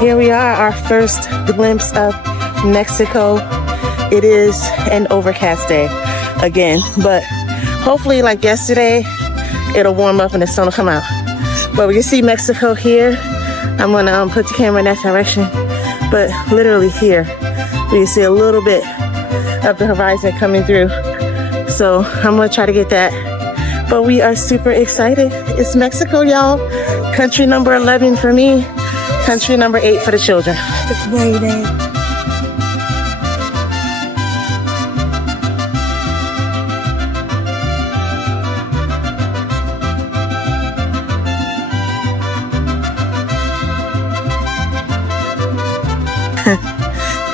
Here we are, our first glimpse of Mexico. It is an overcast day again, but hopefully like yesterday, it'll warm up and the sun will come out. But we can see Mexico here. I'm gonna put the camera in that direction, but literally here, we can see a little bit of the horizon coming through. So I'm gonna try to get that. But we are super excited. It's Mexico, y'all. Country number 11 for me. Country number 8 for the children. It's very big.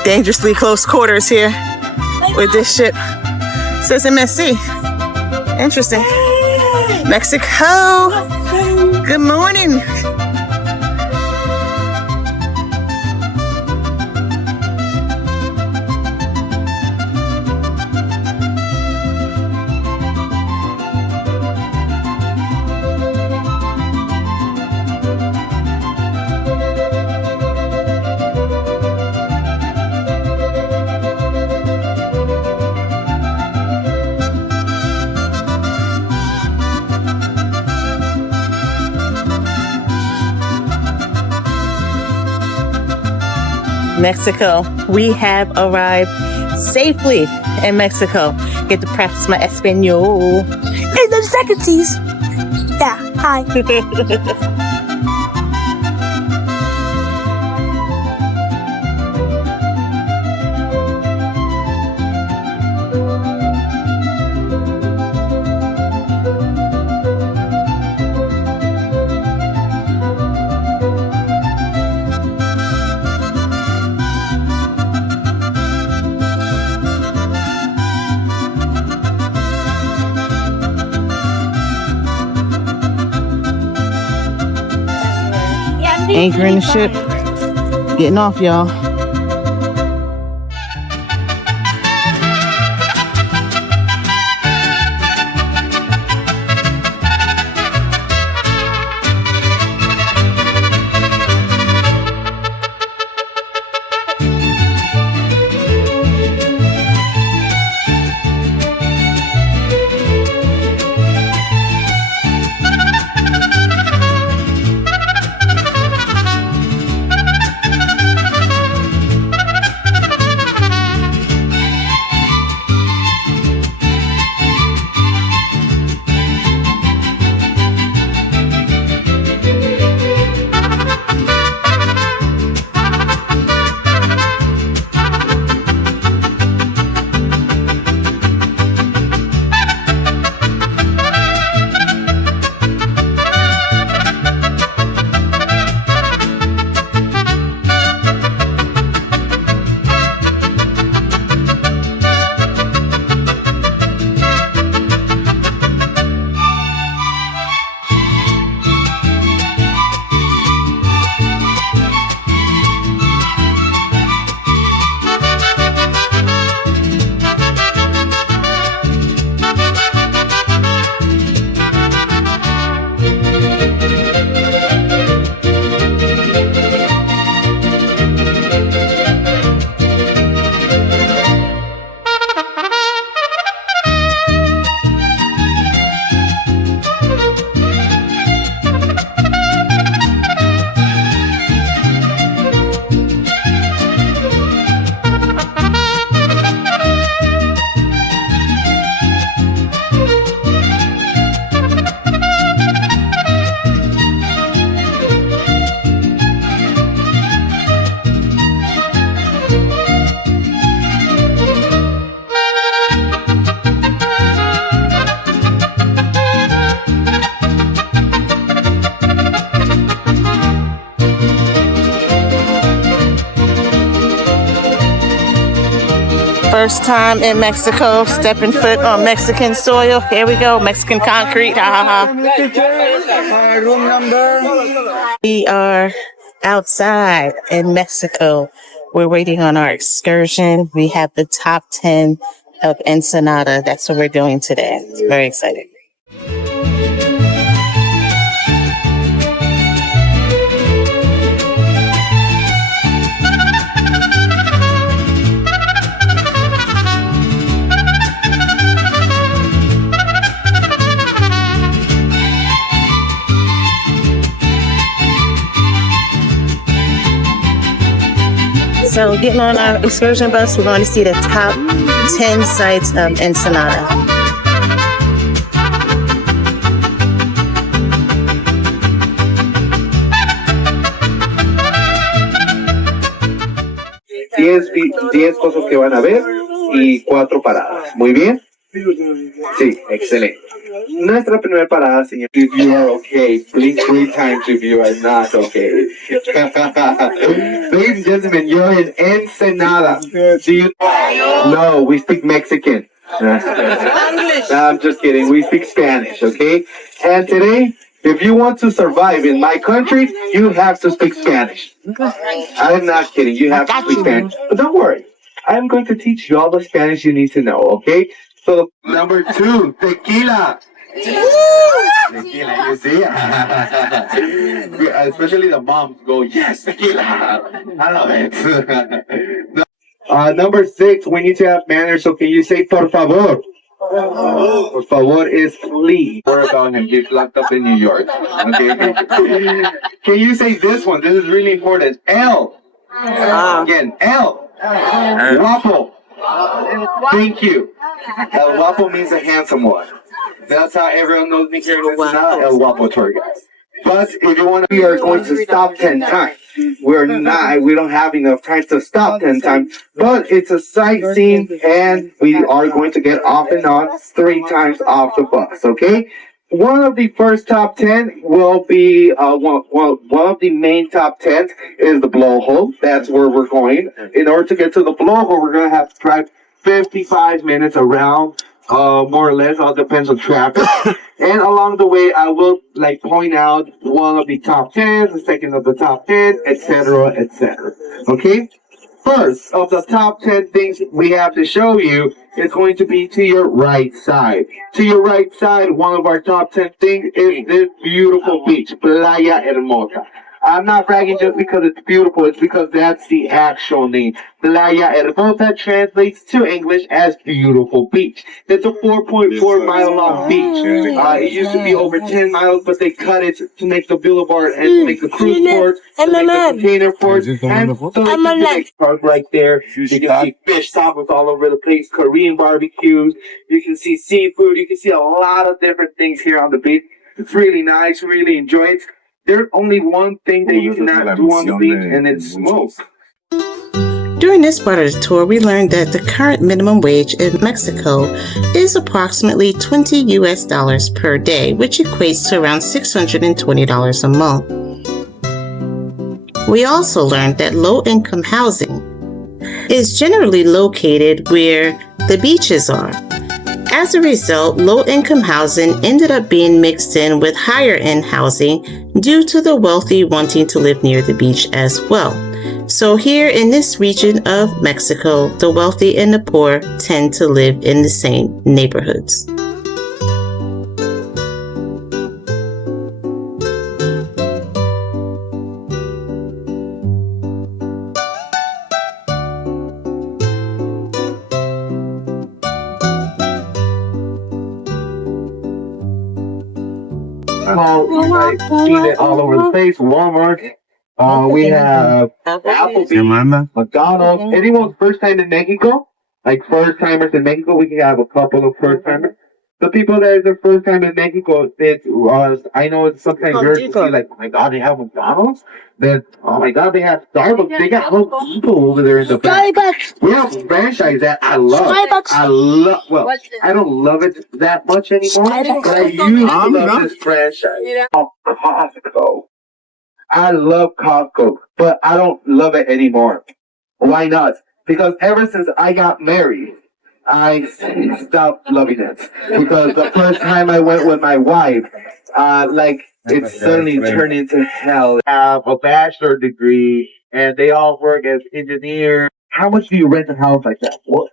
Dangerously close quarters here with this ship. It says MSC. Interesting. Mexico. Good morning. Mexico. We have arrived safely in Mexico. Get to practice my Espanol. In the seconds. Yeah, hi. Anchoring the ship. Getting off, y'all. First time in Mexico, stepping foot on Mexican soil. Here we go, Mexican concrete. Room number. We are outside in Mexico. We're waiting on our excursion. We have the top 10 of Ensenada. That's what we're doing today. It's very exciting. So getting on our excursion bus, we're going to see the top 10 sites of Ensenada. Diez cosas que van a ver y 4 paradas. Muy bien. Sí, excelente. Nuestra primera parada, señor. If you are okay, please 3 times if you are not okay. Ladies and gentlemen, you're in Ensenada. Do you? No, we speak Mexican. No, I'm just kidding. We speak Spanish, okay? And today, if you want to survive in my country, you have to speak Spanish. I'm not kidding. You have to speak Spanish. But don't worry. I'm going to teach you all the Spanish you need to know, okay? So, number 2, tequila. Tequila, you see? Especially the moms go, yes, tequila. I love it. Number 6, we need to have manners, so can you say por favor? Por favor is please. Worry about him. He's locked up in New York. Okay. Can you say this one? This is really important. L. Again, L. Guapo. Thank you. El Guapo means a handsome one. That's how everyone knows me here in Ensenada, El Guapo tour guys. But if you want to, we are going to stop 10 times. We don't have enough time to stop 10 times, but it's a sightseeing and we are going to get off and on 3 times off the bus, okay? One of the first top 10 will be, one of the main top 10 is the blowhole. That's where we're going. In order to get to the blowhole, we're going to have to drive 55 minutes around, more or less. All depends on traffic. And along the way, I will point out one of the top 10, the second of the top 10, etc., etc. Okay? First of the top 10 things we have to show you is going to be to your right side. To your right side, one of our top 10 things is this beautiful beach, Playa Hermosa. I'm not bragging just because it's beautiful, it's because that's the actual name. Playa Hermosa translates to English as beautiful beach. It's a 4.4 mile long beach. It used to be over 10 miles, but they cut it to make the boulevard and to make the cruise port, to make the container port, and so they can make park right there. You can see fish tacos all over the place, Korean barbecues, you can see seafood, you can see a lot of different things here on the beach. It's really nice, really enjoy it. There's only one thing that you cannot do on the beach, and it's smoke. During this part of the tour, we learned that the current minimum wage in Mexico is approximately $20 US per day, which equates to around $620 a month. We also learned that low-income housing is generally located where the beaches are. As a result, low-income housing ended up being mixed in with higher-end housing due to the wealthy wanting to live near the beach as well. So here in this region of Mexico, the wealthy and the poor tend to live in the same neighborhoods. I've seen it all over the place. Walmart. We have Applebee's, McDonald's. Anyone's first time in Mexico, like first timers in Mexico, we can have a couple of first timers. The people that is their first time in Mexico, I know it's sometimes weird to see like, oh my god, they have McDonald's. Then, oh my god, they have Starbucks. They got Home Depot over there in the back. We have a franchise that I love. Well, I don't love it that much anymore, but I used to love this franchise. Costco. I love Costco, but I don't love it anymore. Why not? Because ever since I got married, I stopped loving it. Because the first time I went with my wife, it suddenly turned into hell. I have a bachelor degree, and they all work as engineers. How much do you rent a house like that? What?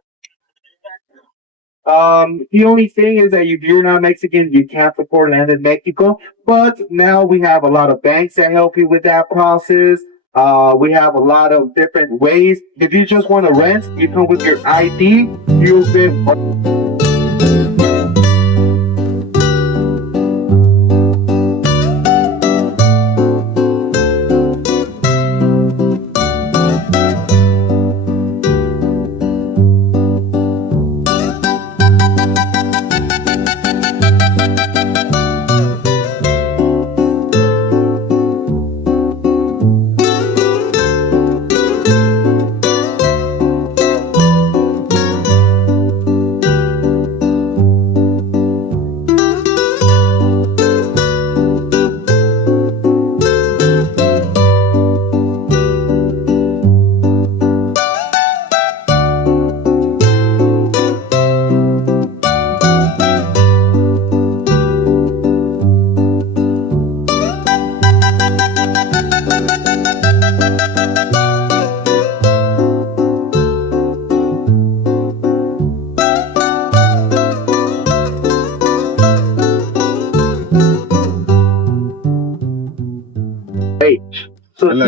The only thing is that if you're not Mexican, you can't support land in Mexico. But now we have a lot of banks that help you with that process. We have a lot of different ways. If you just want to rent, you come with your ID. You've been.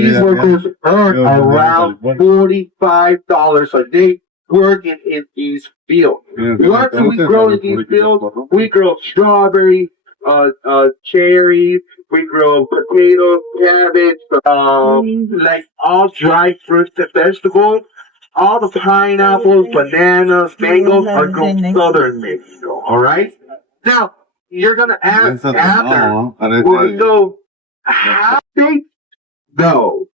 these workers earn around $45 a day working in these fields. What do we grow in these fields? We grow strawberries, cherries, we grow potatoes, cabbage, like all dry fruits and vegetables. All the pineapples, bananas, mangoes are grown southern Mexico, alright? Now, you're gonna ask after, so how they know?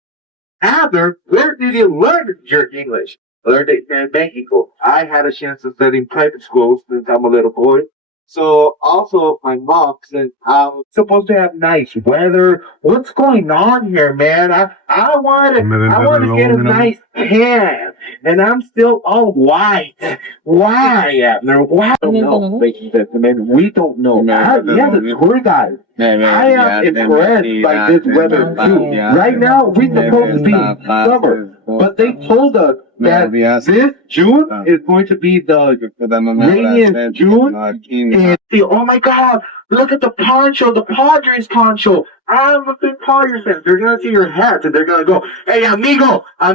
After, where did you learn your English? Learned it in Mexico. I had a chance to study in private schools since I'm a little boy. So also my mom said I'm supposed to have nice weather. What's going on here, man? I want to get a nice tan, and I'm still all white. Why, Abner? Why? I don't know. Man, we don't know. Yeah, the tour guide. I am impressed by this weather too. Right now, we're supposed to be summer, but they told us that this June is going to be the Radiance June. And oh my God, look at the poncho, the Padres poncho. I'm a big Padres fan. They're gonna see your hat and they're gonna go, "Hey, amigo, I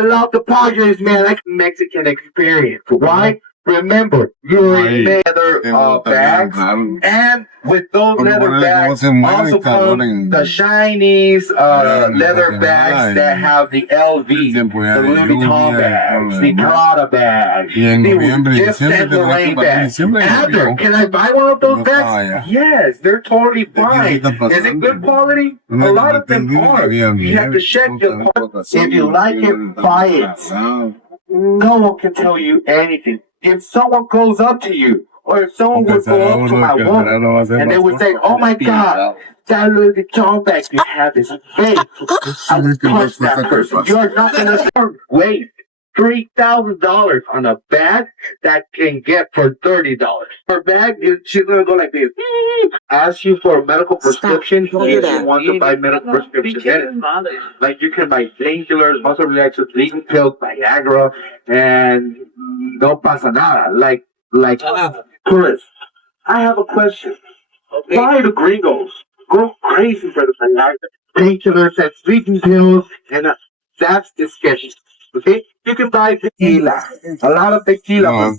love the Padres, man." Like Mexican experience, right? Remember, you're in leather bags, and with those leather bags also come the Chinese leather bags that have the LV, the Louis Vuitton bags, the Prada bags, the Yves Saint Laurent bags. After, can I buy one of those bags? Yes, they're totally fine. Is it good quality? A lot of them are. You have to check your quality. If you like it, buy it. No one can tell you anything. If someone goes up to you, or if someone would go up to my woman, and they would say, "Oh my God, that Louis Vuitton bag you have is fake," I would punch that person. You're not gonna waste $3,000 on a bag that can get for $30. Her bag, she's gonna go like this. Ask you for a medical prescription if you want to buy medical prescription. Like you can buy painkillers, muscle relaxers, sleeping pills, Viagra, and no pasa nada. Like Chris, I have a question. Why do gringos go crazy for the Viagra, painkillers, and sleeping pills, and that's disgusting. Okay, you can buy tequila. A lot of tequila.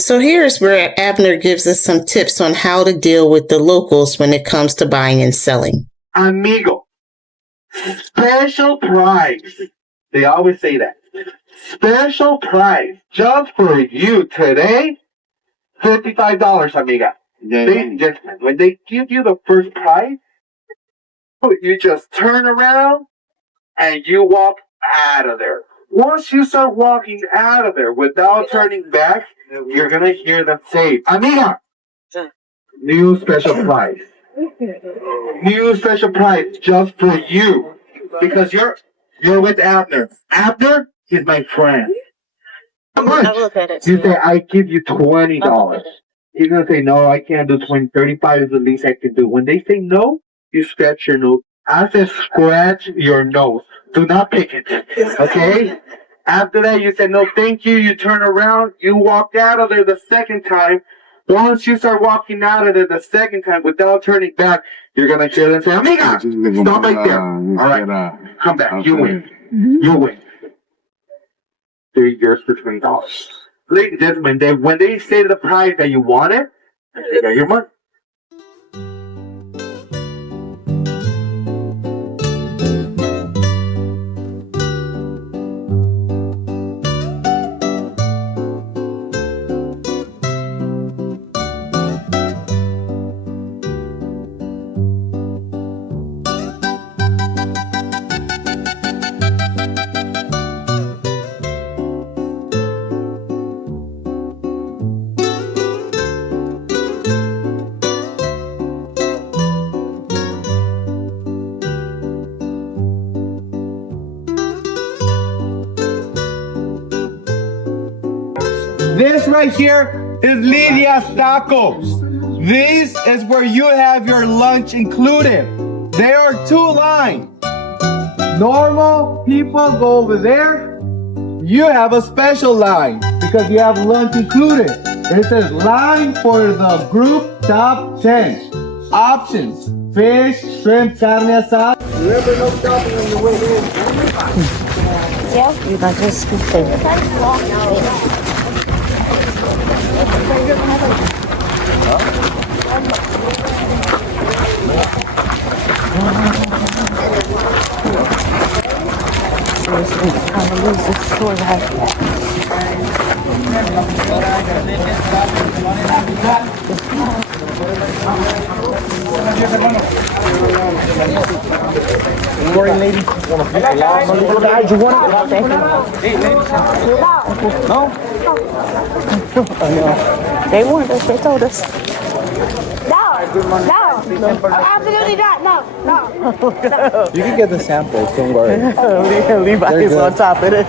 So here's where Abner gives us some tips on how to deal with the locals when it comes to buying and selling. Amigo, special price. They always say that. Special price just for you today, $55, amiga. When they give you the first price, you just turn around and you walk out of there. Once you start walking out of there without turning back, you're gonna hear them say, "Amiga, new special price. New special price just for you." Because you're with Abner. Abner is my friend. How much? You say, "I give you $20. He's gonna say, "No, I can't do 20. 35 is the least I can do." When they say no, you scratch your nose. I said scratch your nose. Do not pick it. Okay? After that, you said, "No, thank you." You turn around. You walk out of there the second time. Once you start walking out of there the second time without turning back, you're going to hear them say, "Amiga, stop right there." All right, come back. You win. you win. $3 for $20. Ladies and gentlemen, when they say the price that you want it, they got your money. This right here is Lydia's Tacos. This is where you have your lunch included. There are 2 lines. Normal people go over there. You have a special line because you have lunch included. It says line for the group top 10. Options: fish, shrimp, carne asada. Remember, no stopping on your way in. You got to speak there. Good morning, ladies. Guys, you want it? No? They warned us. They told us. No, absolutely not. No. You can get the samples, don't worry. Levi is on top of it.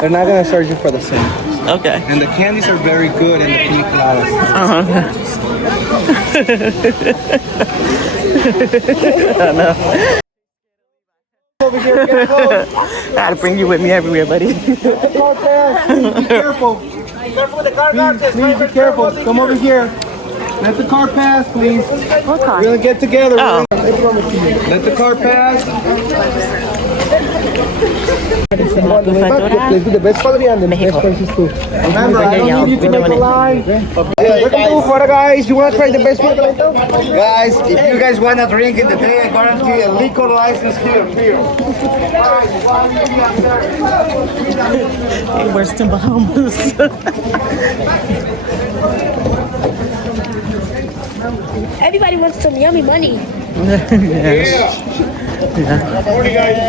They're not gonna charge you for the same. Okay. And the candies are very good and the pina coladas. I know. Over here, careful. I gotta bring you with me everywhere, buddy. Be careful. Careful with the car, Please be careful. Come over here. Let the car pass, please. What car? We're gonna get together. Oh. Let the car pass. Bufadora, The best quality and the best prices too. Remember, I don't need you to make a line. Bufadora, guys, you want to try the best one? Guys, if you guys want to drink in the day, I guarantee a liquor license here. hey, worse than Bahamas. Everybody wants some yummy money. Morning, guys.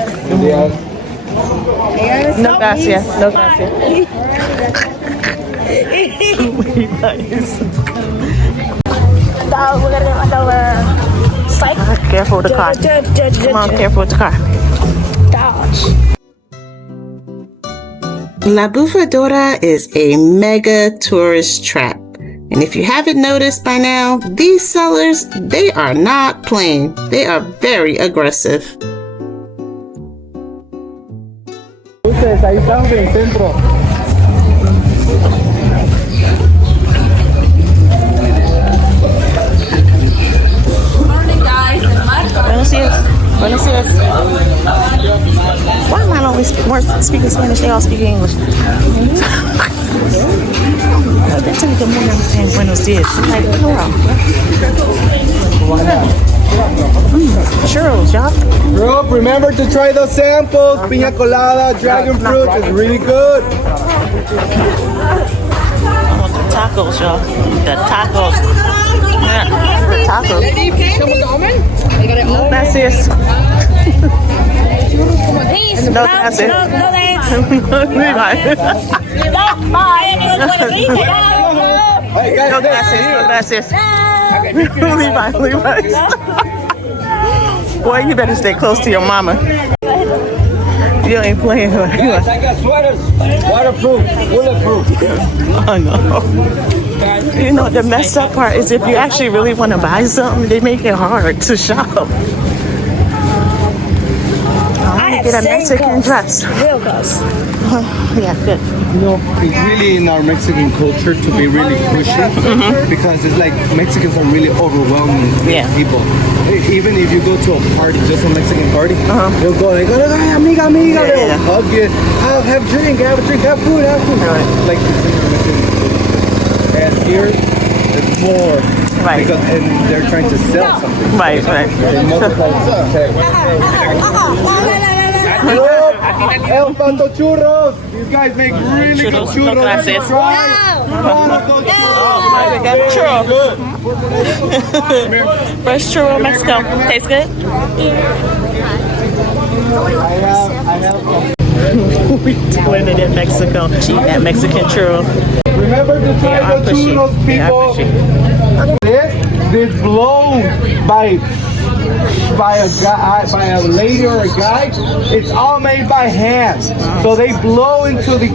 No gracias. No gracias. We're gonna get another spike. Careful with the car. Come on, careful with the car. Dodge. La Bufadora is a mega tourist trap. And if you haven't noticed by now, these sellers, they are not playing. They are very aggressive. Ustedes, ahí estamos en el centro. Buenos dias. Buenos dias. Why am I always speaking Spanish? They all speak English. They tell me good morning, I'm saying buenos dias. I'm like, what in the world? Churros, y'all. Group, remember to try those samples. Piña colada, dragon fruit is really good. I want the tacos, y'all. The tacos. Yeah, the tacos. No gracias. Please, No gracias. no thanks. No gracias. Levi. Boy, you better stay close to your mama. You ain't playing. I got sweaters, waterproof, bulletproof. I know. You know, the messed up part is if you actually really want to buy something, they make it hard to shop. I want to get a Mexican dress. Real close. Yeah, good. you know, it's really in our Mexican culture to be really pushy because it's like Mexicans are really overwhelming people. Even if you go to a party, just a Mexican party, they'll go like, "Hey, amiga, they'll hug you, have a drink, have food. Like it's in our Mexican culture. And here, it's more. Right. Because and they're trying to sell something. Right. They multiply El Pato Churros. These guys make really good churros. Gracias. We got churro. Fresh churro Mexico. Tastes good? I have. We're doing it in Mexico. That Mexican churro. Remember to try the churros, people. This blown by a guy, by a lady or a guy. It's all made by hand. So they blow into the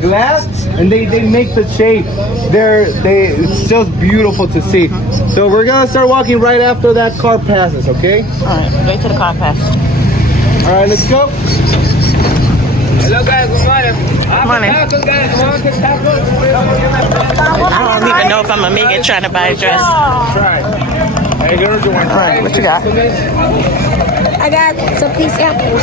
glass and they make the shape. It's just beautiful to see. So we're gonna start walking right after that car passes, okay? All right, wait till the car passes. All right, let's go. Hello guys, good morning. Morning. I don't even know if I'm gonna make it trying to buy a dress. Try. Hey, girl, do one. All right, what you got? I got some peace apples.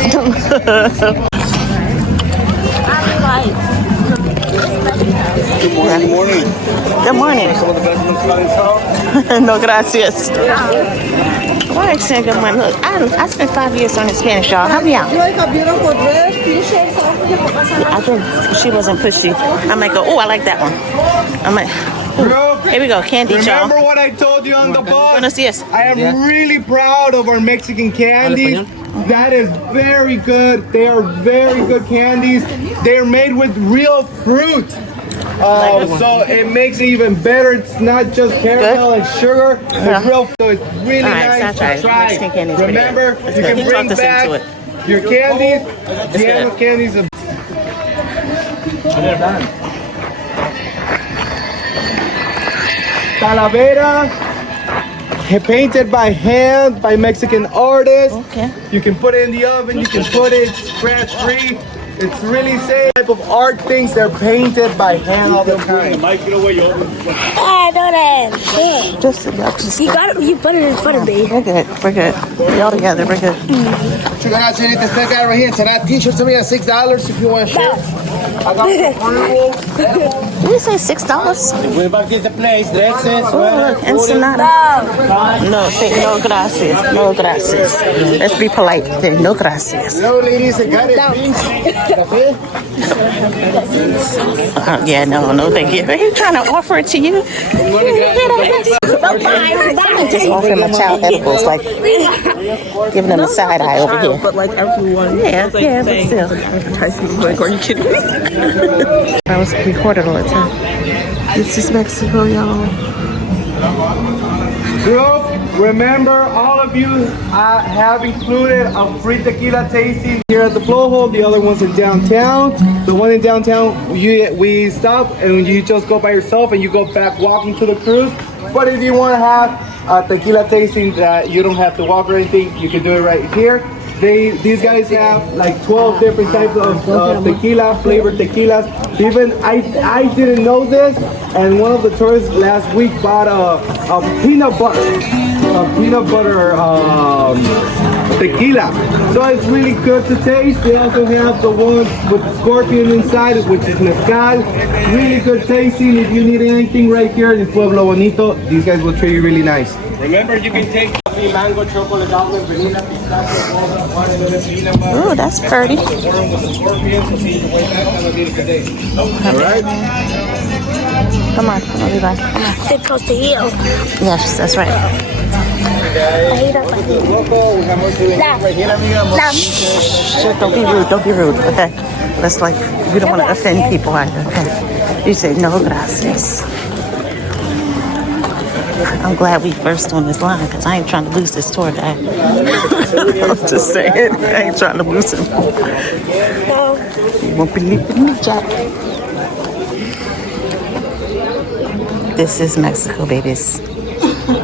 Good morning. Good morning. Some of the best ones No, gracias. Why are you saying good morning? Look, I spent 5 years learning Spanish, y'all. Help me out. You like a beautiful dress, t-shirt, I think she wasn't pushy. I might go, oh, I like that one. I might. Ooh, here we go, candy, y'all. Remember what I told you on the bus? Buenos dias. I am really proud of our Mexican candies. That is very good. They are very good candies. They are made with real fruit. So it makes it even better. It's not just caramel and sugar. It's real fruit. So it's really nice to try. Remember, you can bring back your candies. The animal candies are Talavera, painted by hand by Mexican artists. Okay. You can put it in the oven, you can put it scratch free. It's really safe. Type of art things, they're painted by hand all the time. I know that. Just You got it. You put it in front of me. We're good. We're good. We all together. We're good. Check it out, Jenny. This guy right here. Ensenada t-shirts to me at $6 if you want to share. I got Carnival. Did you say $6? We're about to get the place. Dresses. Oh, look, Ensenada. No, say no gracias. No gracias. Let's be polite. Say no gracias. Hello, ladies. I got it, please. Yeah, no, thank you. Are you trying to offer it to you? Just offering my child edibles, like giving them a side eye over here. But like everyone, Yeah, like yeah, but saying, still. advertising, like, are you kidding me? I was recording all the time. This is Mexico, y'all. Group, remember, all of you have included a free tequila tasting here at the blowhole. The other one's in downtown. The one in downtown, we stop and you just go by yourself and you go back walking to the cruise. But if you want to have a tequila tasting that you don't have to walk or anything, you can do it right here. These guys have like 12 different types of tequila, flavored tequilas. Even I didn't know this, and one of the tourists last week bought a peanut butter tequila. So it's really good to taste. They also have the one with scorpion inside, which is mezcal. Really good tasting. If you need anything right here in Pueblo Bonito, these guys will treat you really nice. Remember, you can take mango, chocolate, almond, vanilla, pistachio, peanut butter. Ooh, that's pretty. All right. Come on, Levi. Come on. They're supposed to heal. Yes, that's right. Shit, don't be rude. Don't be rude. Okay. Let's we don't want to offend people either. Okay. You say no gracias. I'm glad we first on this line because I ain't trying to lose this tour guide. I'm just saying, I ain't trying to lose him. You won't believe me, Jack. This is Mexico, babies.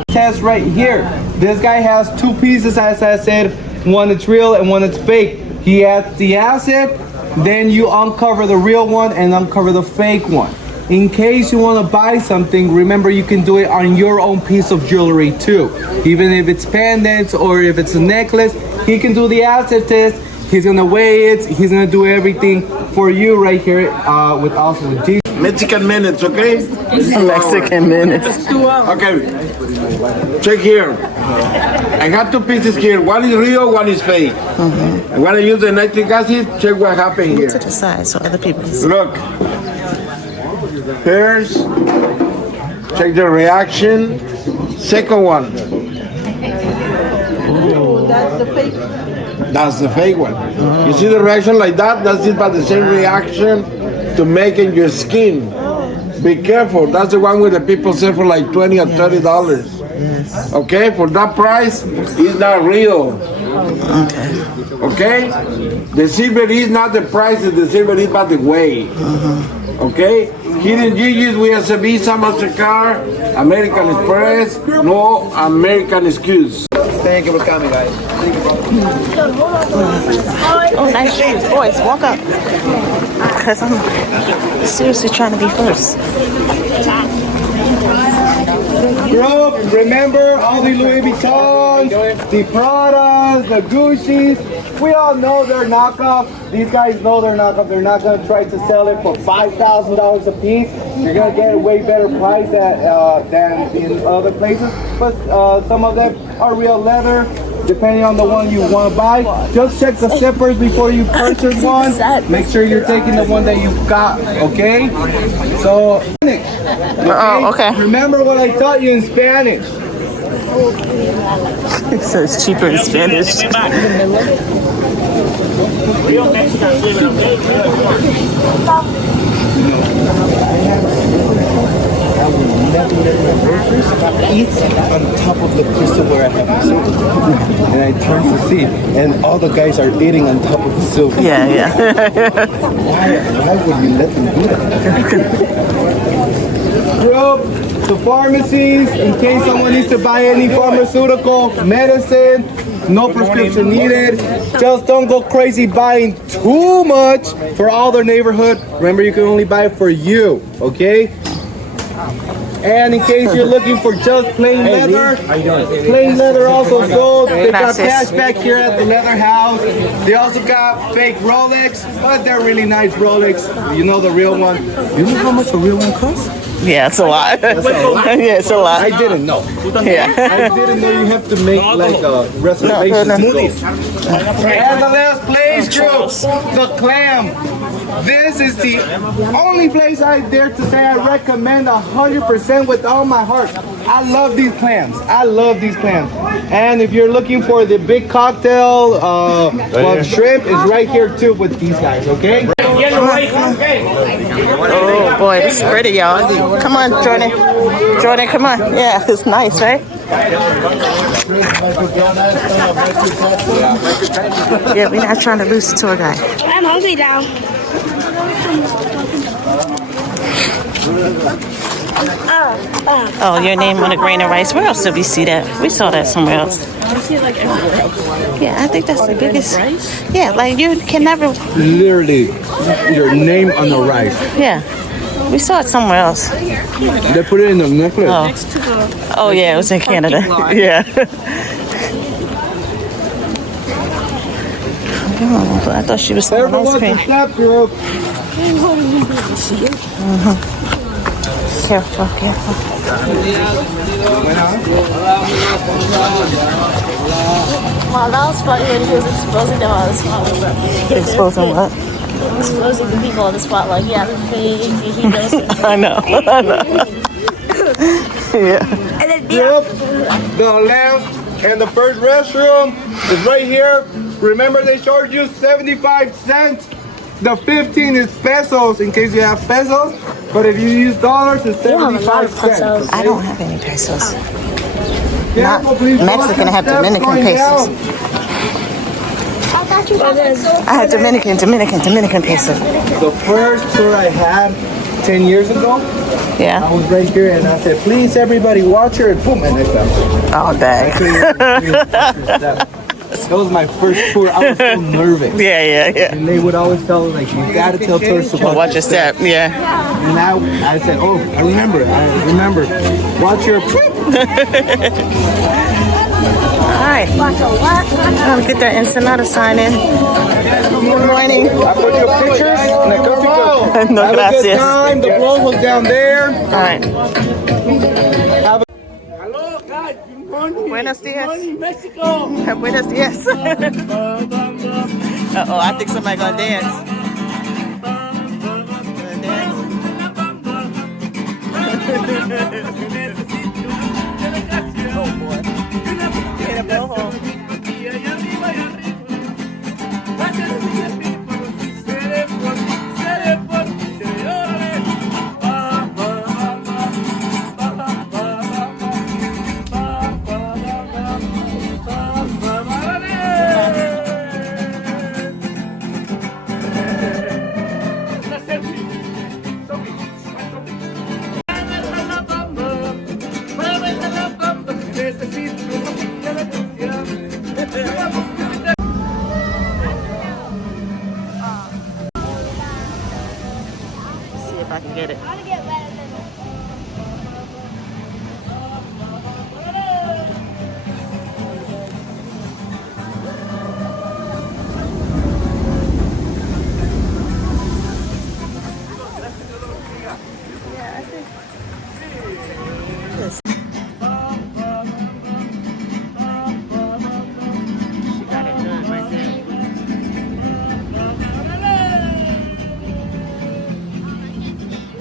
Test right here. This guy has two pieces, as I said. One is real and one is fake. He adds the acid then you uncover the real one and uncover the fake one. In case you want to buy something, remember you can do it on your own piece of jewelry too. Even if it's pendants or if it's a necklace, he can do the acid test. He's gonna weigh it. He's gonna do everything for you right here with Jesus. Mexican minutes, okay? Mexican minutes. Okay. Check here. I got two pieces here. One is real, one is fake. I'm gonna use the nitric acid. Check what happened here. To the side so other people can see. Look. First, check the reaction. Second one. That's the fake one. You see the reaction like that? That's it, but the same reaction to making your skin. Be careful. That's the one where the people sell for like $20 or $30. Okay, for that price, it's not real. Okay? The silver is not the price, the silver is by the way. Okay? Hidden Gigi's, we have a Visa, MasterCard, American Express, no American excuse. Thank you for coming, guys. Oh, nice shoes. Boys, walk up. Because I'm seriously trying to be first. Bro, remember all the Louis Vuittons, the Pradas, the Gucci's. We all know they're knockoff. These guys know they're knockoff. They're not going to try to sell it for $5,000 a piece. You're going to get a way better price than in other places. But some of them are real leather. Depending on the one you want to buy, just check the zippers before you purchase one. Make sure you're taking the one that you've got, okay? So, Okay. Remember what I taught you in Spanish. So it's cheaper in Spanish. Eats on top of the crystal where I have the silver. And I turn to see, and all the guys are eating on top of the silver. Yeah. Why would you let them do that? Group to pharmacies, in case someone needs to buy any pharmaceutical medicine, no prescription needed. Just don't go crazy buying too much for all the neighborhood. Remember, you can only buy it for you, okay? And in case you're looking for just plain leather, plain leather also sold. They got cash back here at the leather house. They also got fake Rolex, but they're really nice Rolex. You know the real one. You know how much a real one costs? Yeah, it's a lot. That's a lot. Yeah, it's a lot. I didn't know. Yeah. I didn't know you have to make like a reservation to go. And the last place, group, the Clam. This is the only place I dare to say I recommend 100% with all my heart. I love these clams. I love these clams. And if you're looking for the big cocktail of shrimp, is right here too with these guys, okay? Oh boy, this is pretty, y'all. Come on, Jordan. Jordan, come on. Yeah, it's nice, right? Yeah, we're not trying to lose the tour guide. I'm hungry now. Oh, your name on a grain of rice. Where else did we see that? We saw that somewhere else. I see it like everywhere else. Yeah, I think that's the biggest. Yeah, like you can never. Literally, your name on the rice. Yeah, we saw it somewhere else. They put it in the necklace. Oh yeah, it was in Canada. Yeah. Oh, I thought she was selling ice cream. Step group. Careful, careful. Wow, that was funny when he was exposing them on the spot. Exposing what? Exposing the people on the spot, like, yeah, he knows it. I know. Yeah. Yep. The left and the first restroom is right here. Remember, they charge you 75 cents. The 15 is pesos in case you have pesos. But if you use dollars, it's 75 cents. Okay? I don't have any pesos. Careful, Not please. Mexican, I have Steps Dominican going pesos. down. I have Dominican pesos. The first tour I had 10 years ago, Yeah. I was right here and I said, please everybody watch her, and boom, and I fell. Oh, dang. That was my first tour. I was so nervous. Yeah. And they would always tell us, like, you gotta tell tourists to Watch your step. Yeah. And I said, oh, I remember. Watch your. All right. I'll get that Ensenada sign in. Good morning. I put your pictures in a coffee cup. No, Have a good gracias. time. The blowhole's down there. All right. Hello, guys. Good morning. Buenos dias. Good morning, Mexico. Buenos dias. Uh-oh, I think somebody gonna dance. Oh boy. Get a blowhole. See if I can get it.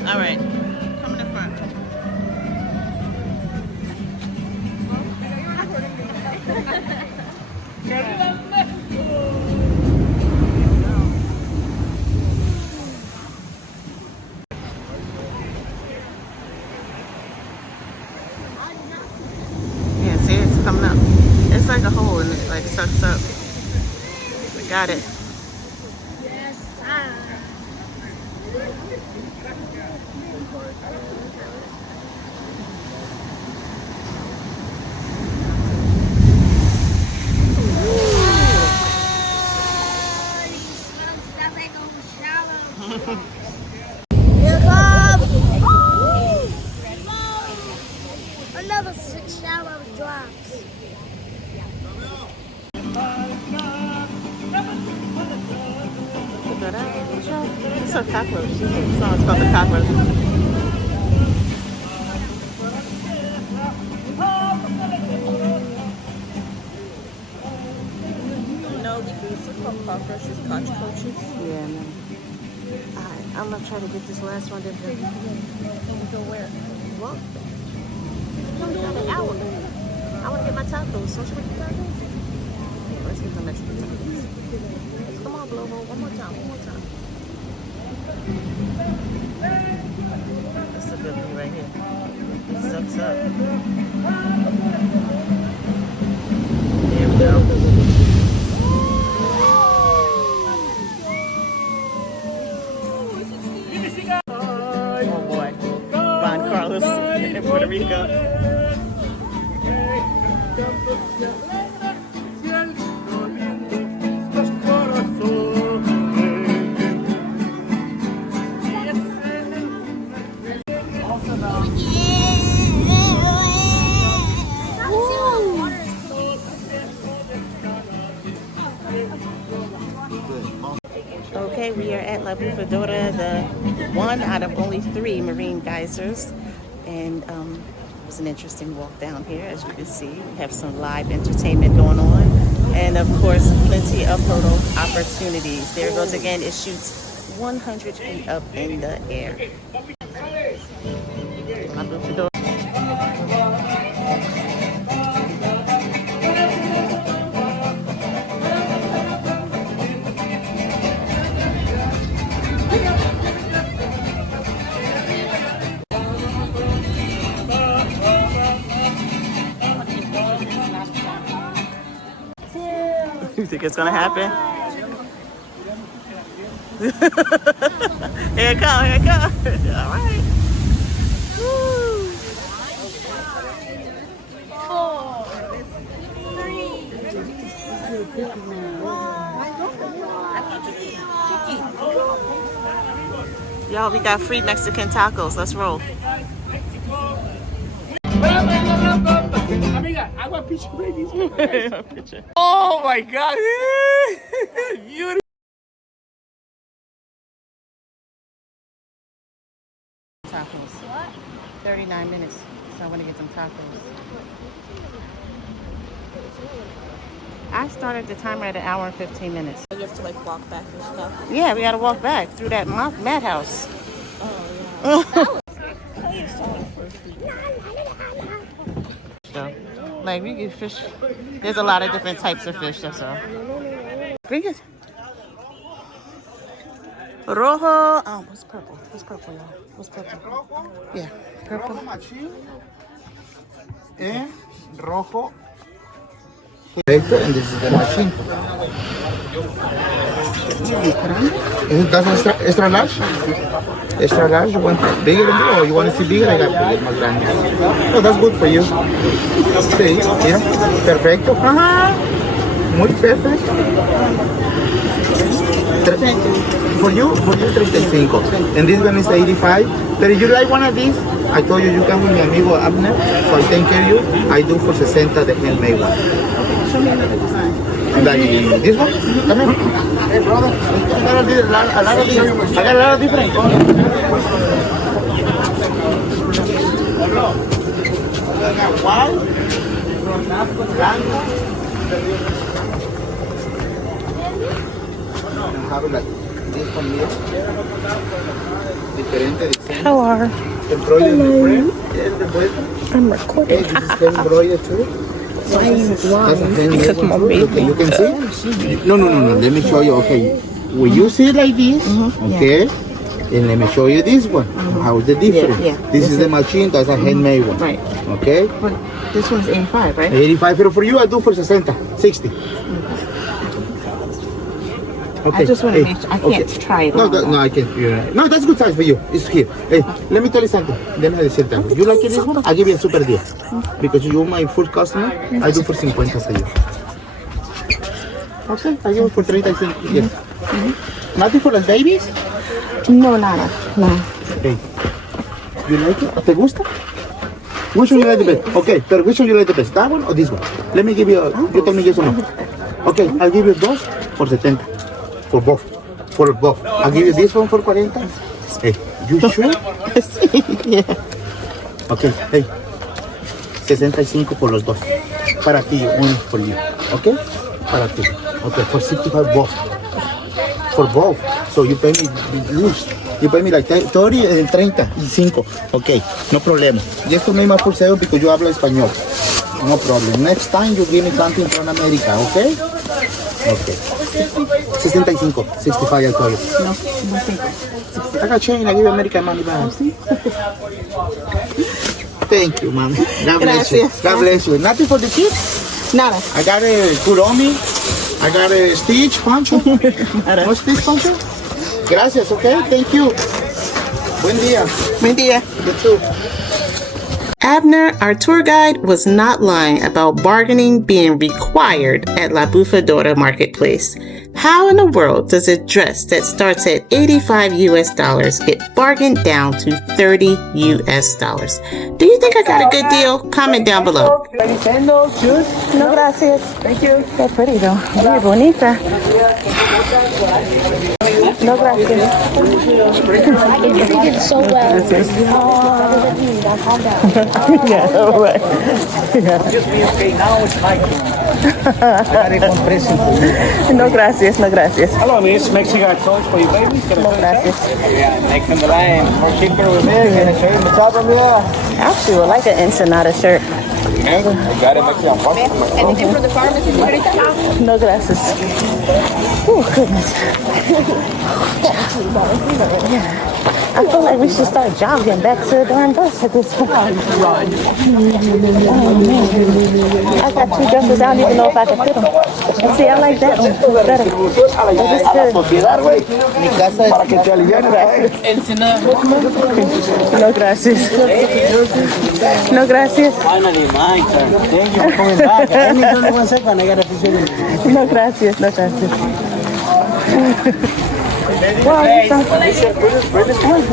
All right, come in the front. Yeah, see, it's coming up. It's like a hole and it like sucks up. We got it. Another 6 shallow drops. It's a cockroach. It's called the cockroach. No, these are called cockroaches, cockroaches. Yeah, man. Alright, I'm gonna try to get this last one. Then go where? What? Got an hour. I want to get my tacos. So should we get tacos? Let's get the Mexican tacos. Come on, blowhole. One more time. This is a good one right here. It sucks up. There we go. Oh boy. Juan Carlos in Puerto Rico. Okay, we are at La Bufadora, the one out of only 3 marine geysers. And it's an interesting walk down here, as you can see. We have some live entertainment going on. And of course, plenty of photo opportunities. There it goes again. It shoots 100 feet up in the air. La Bufadora. You think it's gonna happen? Here it comes. All right. Woo. 4, 3, Y'all, we got free Mexican tacos. Let's roll. Oh my God. Beautiful. Tacos. 39 minutes. So I want to get some tacos. I started the timer at 1 hour and 15 minutes. You have to like walk back and stuff. Yeah, we got to walk back through that madhouse. So, like we get fish. There's a lot of different types of fish. That's all. Bring it. Rojo. Oh, what's purple? What's purple, y'all? What's purple? Yeah, purple. Rojo. And this is the machine. That's extra large? Extra large? You want bigger than you, or you want to see bigger? I got bigger, más grande. Oh, that's good for you. Sí, mira. Perfecto. Muy perfecto. For you 35. And this one is 85. But if you like one of these, I told you come with my amigo Abner, so I take care of you. I do for 60 the handmade one. Show me another design. Like this one? Come here. Hey brother, I got a lot of different colors. I got white, blanco. Have like this one here. Diferente diseño. How are Embroidered. I'm recording. This is embroidered too. Why are you lying? Because my baby. You can see? No. Let me show you. Okay. When you see it like this, okay, and let me show you this one. How is the difference? Yeah. This is the machine. That's a handmade one. Right. Okay. But this one's 85, right? 85. But for you, I do for 60. 60. Okay. I just want to make sure. I can't try it on. No, I can't. Yeah. No, that's good size for you. It's here. Hey, let me tell you something. Let me decir that. You like this one? I'll give you a super deal. Because you're my full customer, I do for 50 a year. Okay, I give it for 35. Yes. Nothing for the babies? No, nada. No. Hey, you like it? ¿Te gusta? Which one you like the best? Okay, but which one you like the best? That one or this one? Let me give you you tell me yes or no. Okay, I'll give you those for 70. For both. For both. I'll give you this one for 40. Hey, you sure? Yeah. Okay, hey. 65 por los dos. Para ti, one for you. Okay? Para ti. Okay, for 65 both. For both. So you pay me loose. You pay me like 30 and 35. Okay, no problem. Just to make my full sale because you hablo español. No problem. Next time you give me something from America, okay? Okay. 65, 65 I told you. No, I got change, I give you American money back. Thank you, mom. God bless you. Gracias. God bless you. Nothing for the kids? nada. I got a Kuromi. I got a Stitch Poncho. No Stitch Poncho? Gracias, okay? Thank you. Buen día. Buen día. You too. Abner, our tour guide, was not lying about bargaining being required at La Bufadora Marketplace. How in the world does a dress that starts at $85 US get bargained down to $30 US? Do you think I got a good deal? Comment down below. No, gracias. Thank you. Qué pretty though. Muy bonita. No, gracias. You did it so well. Calm down. Yeah, all right. Okay, now it's my turn. I got one present for you. No, gracias. No, gracias. Hello, miss. Mexican toys for you, baby. No, gracias. Yeah, next on the line. More cheaper with me. Can I show you the top of I actually would like an Ensenada shirt. I got it. Mexican pasta. Anything for the pharmacy, señorita? No, gracias. Oh, goodness. I feel like we should start jogging back to the darn bus at this point. I got two dresses. I don't even know if I can fit them. See, I like that one better. It's good. Para que te alivianes. No gracias. No gracias. Finally, mine turn. Thank you for coming back. I only done 1 second. I got a picture of you. No gracias. No gracias. Wow,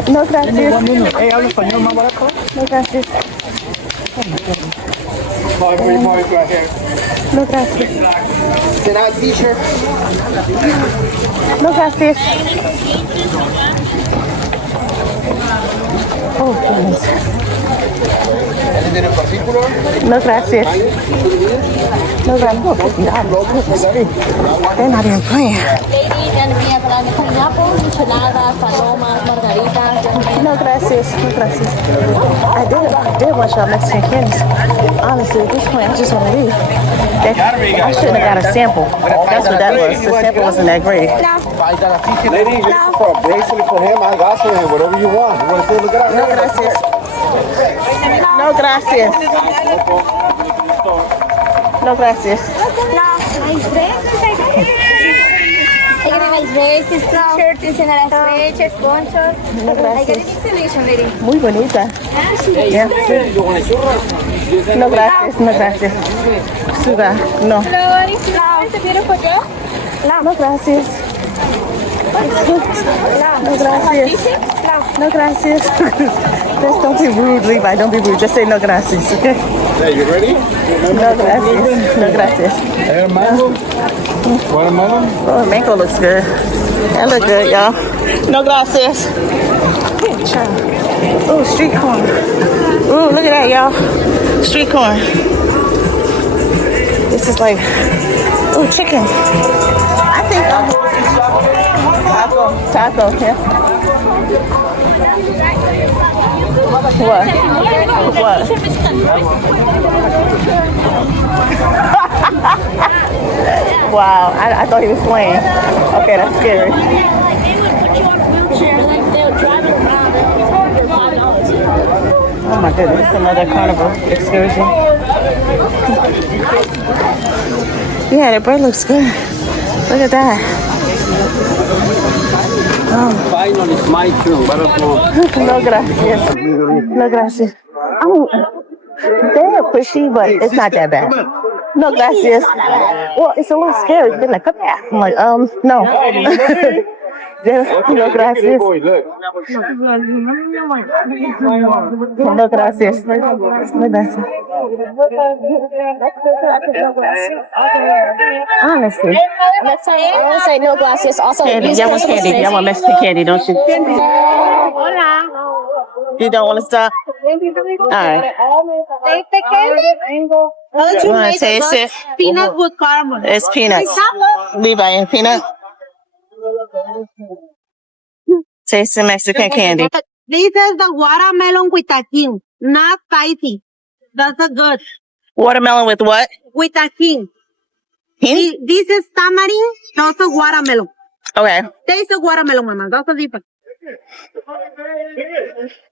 no gracias. Hey, habla español más barato. No gracias. No gracias. Can I t-shirt? No gracias. Oh, goodness. Anything in particular? No gracias. No gracias. They're not even playing. No gracias. No gracias. I did want y'all Mexican candies. Honestly, at this point, I just want to leave. I shouldn't have got a sample. That's what that was. The sample wasn't that great. I got a t-shirt. Ladies, for a bracelet for him, I got for him. Whatever you want. You want to say, look at No gracias. No gracias. No gracias. No gracias. Muy bonita. Yeah. No gracias. No gracias. Suga. No. No gracias. No gracias. No gracias. Just don't be rude, Levi. Don't be rude. Just say no gracias, okay? Hey, you ready? No gracias. No gracias. Hey, mango? Watermelon? Oh, mango looks good. That look good, y'all. No gracias. Oh, street corn. Ooh, look at that, y'all. Street corn. This is like, oh, chicken. I think taco, yeah. What? Wow, I thought he was playing. Okay, that's scary. Oh my goodness, another carnival excursion. Yeah, the bread looks good. Look at that. Finally, it's my turn. No gracias. No gracias. Oh, they're pushy, but it's not that bad. No gracias. Well, it's a little scary. They're like, come here. I'm like, no. No gracias. No gracias. No gracias. Honestly. Next time, I want to say no gracias. Also, Candy. Y'all want candy. Y'all want Mexican candy, don't you? You don't want to stop? All right. You want to taste it? Peanut with caramel. It's peanuts. Levi and peanut. Taste the Mexican candy. This is the watermelon with tajín, not spicy. That's a good. Watermelon with what? With tajín. Hint? This is tamarind, that's a watermelon. Okay. Taste the watermelon, mama. That's a different.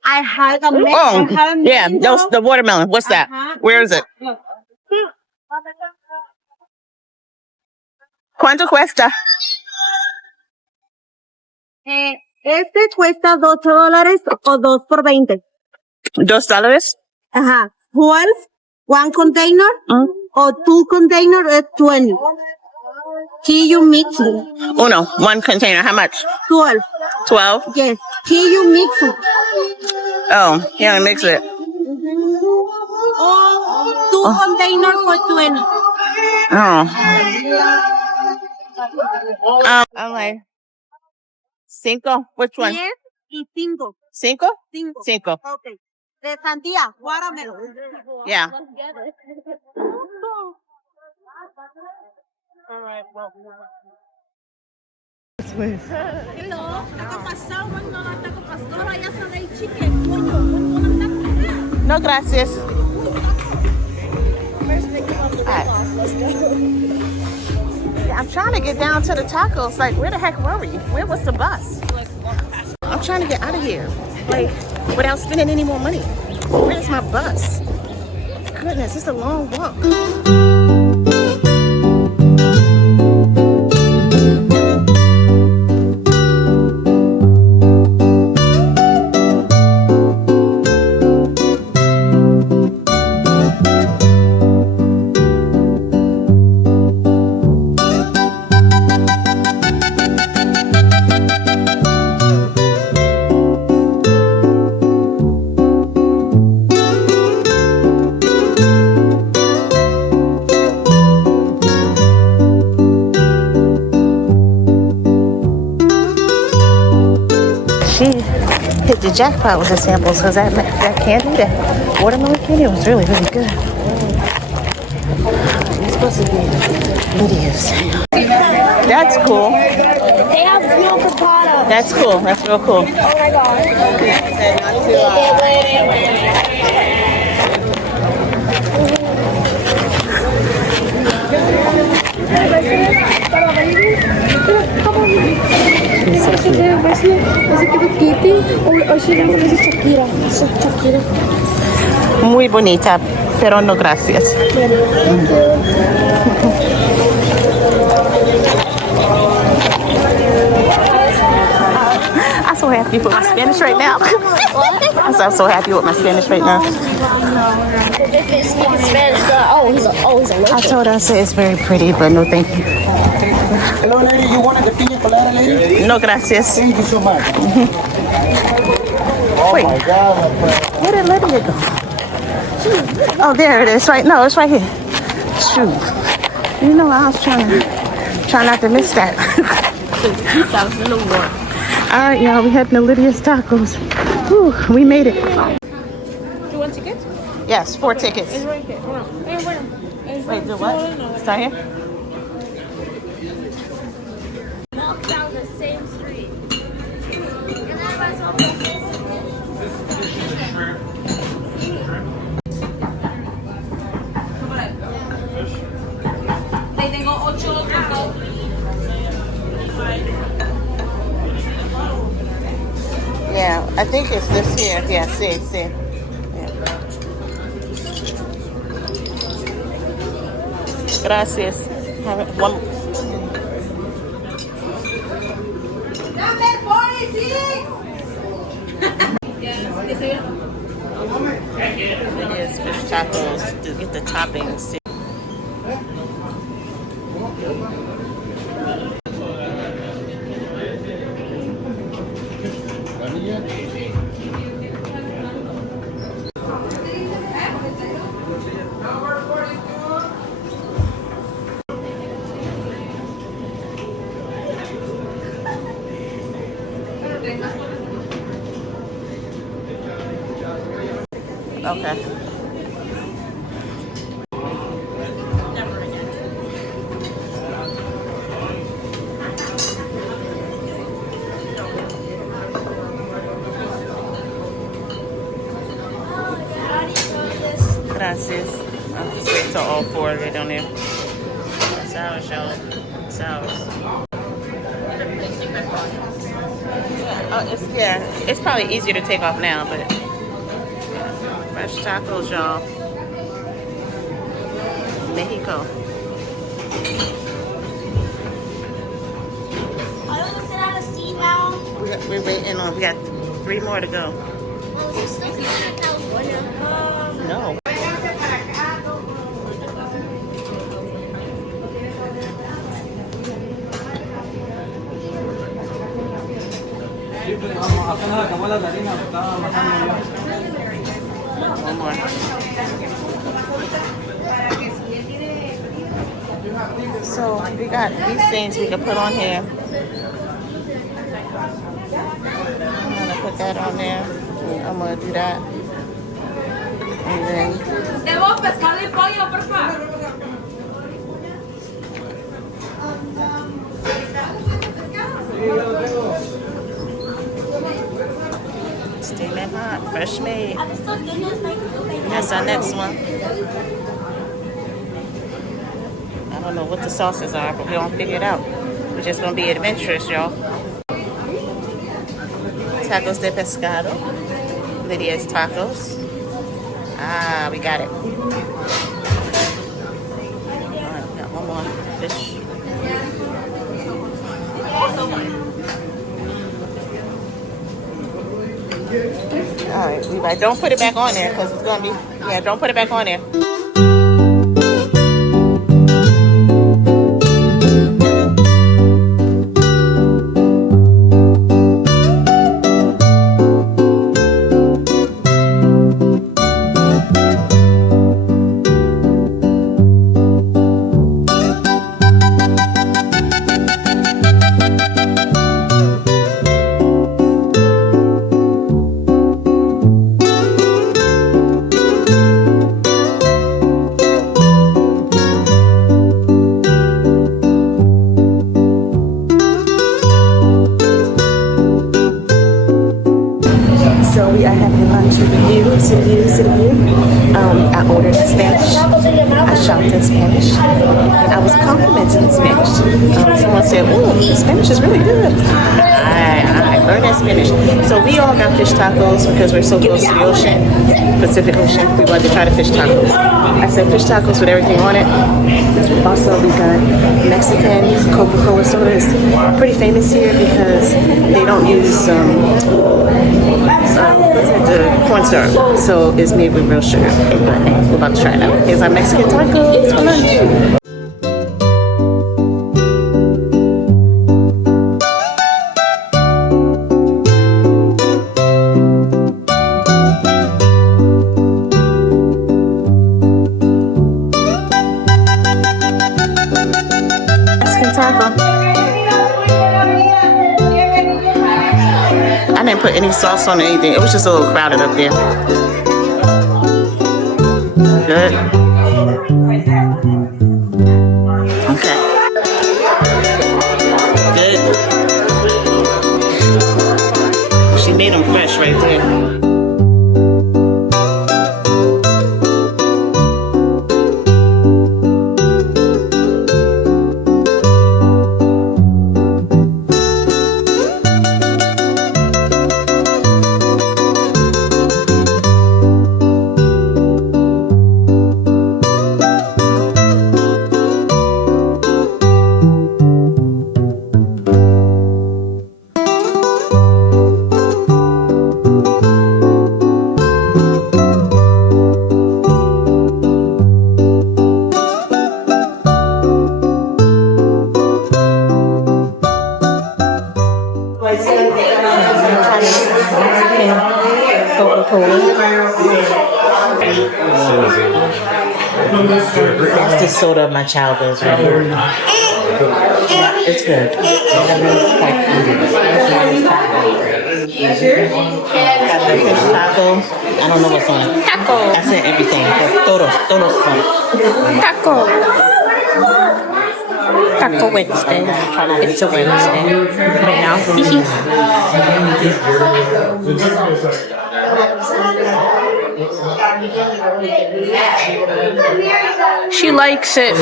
I had a mango. Oh, yeah. Those, the watermelon. What's that? Where is it? ¿Cuánto cuesta? Este cuesta $12 o 2 por 20. $2? Ajá. 12, one container, or 2 container is 20. Can you mix it? Uno. One container. How much? 12. 12? Yes. Can you mix it? Oh, you want to mix it. Or 2 containers for 20. Oh. I'm like, cinco? Which one? 10 y 5. Cinco? 5. Cinco. Okay. De sandía, watermelon. Yeah. All right, well. No gracias. Right. Yeah, I'm trying to get down to the tacos. Like, where the heck were we? Where was the bus? I'm trying to get out of here, like, without spending any more money. Where's my bus? Goodness, it's a long walk. jackpot with the samples because that candy, that watermelon candy was really, really good. It's supposed to be Lydia's. That's cool. They have real papaya. That's cool. That's real cool. Oh my god. Muy bonita, pero no gracias. I'm so happy with my Spanish right now. I'm so happy with my Spanish right now. If it's speaking Spanish, he's a local. I told her, I said it's very pretty, but no thank you. Hello, lady. You want a piña colada, lady? No gracias. Thank you so much. Wait, my God, my friend. where did Lydia go? Oh, there it is. Right, no, it's right here. Shoot. You know, I was trying not to miss that. 2,000 award. All right, y'all, we heading to Lydia's Tacos. Whew, we made it. Do you want tickets? Yes, 4 tickets. It's right here. Wait, the what? It's right here? Walk down the same street. Yeah, I think it's this here. Yeah, see. Yeah. Gracias. Have it one. It is fish tacos to get the toppings. Okay. Gracias. I'll just wait till all 4 get on there. Sours, y'all. Sours. It's probably easier to take off now, but fresh tacos, y'all. Mexico. We're waiting on. We got 3 more to go. No. One more. So we got these things we can put on here. I'm gonna put that on there. I'm gonna do that. And then steaming hot, fresh made. That's our next one. I don't know what the sauces are, but we're gonna figure it out. We're just gonna be adventurous, y'all. Tacos de pescado. Lydia's tacos. Ah, we got it. All right, we got one more fish. All right, Levi, don't put it back on there because it's gonna be. Yeah, don't put it back on there. I shopped in Spanish, and I was complimented in Spanish. Someone said, "Ooh, Spanish is really good." I learned that Spanish. So we all got fish tacos because we're so close to the ocean, Pacific Ocean. We wanted to try the fish tacos. I said fish tacos with everything on it. Also, we got Mexican Coca-Cola soda. It's pretty famous here because they don't use the cornstarch, so it's made with real sugar. But we're about to try it out. Here's our Mexican tacos for lunch. I didn't put any sauce on anything. It was just a little crowded up there. Good. Okay. Good. She made them fresh right there. That's the soda of my childhood right here. It's good. Got the fish taco. I don't know what's on it. Taco. I said everything. Todos on it. Taco. Taco Wednesday. It's a Wednesday. Right now. She likes it.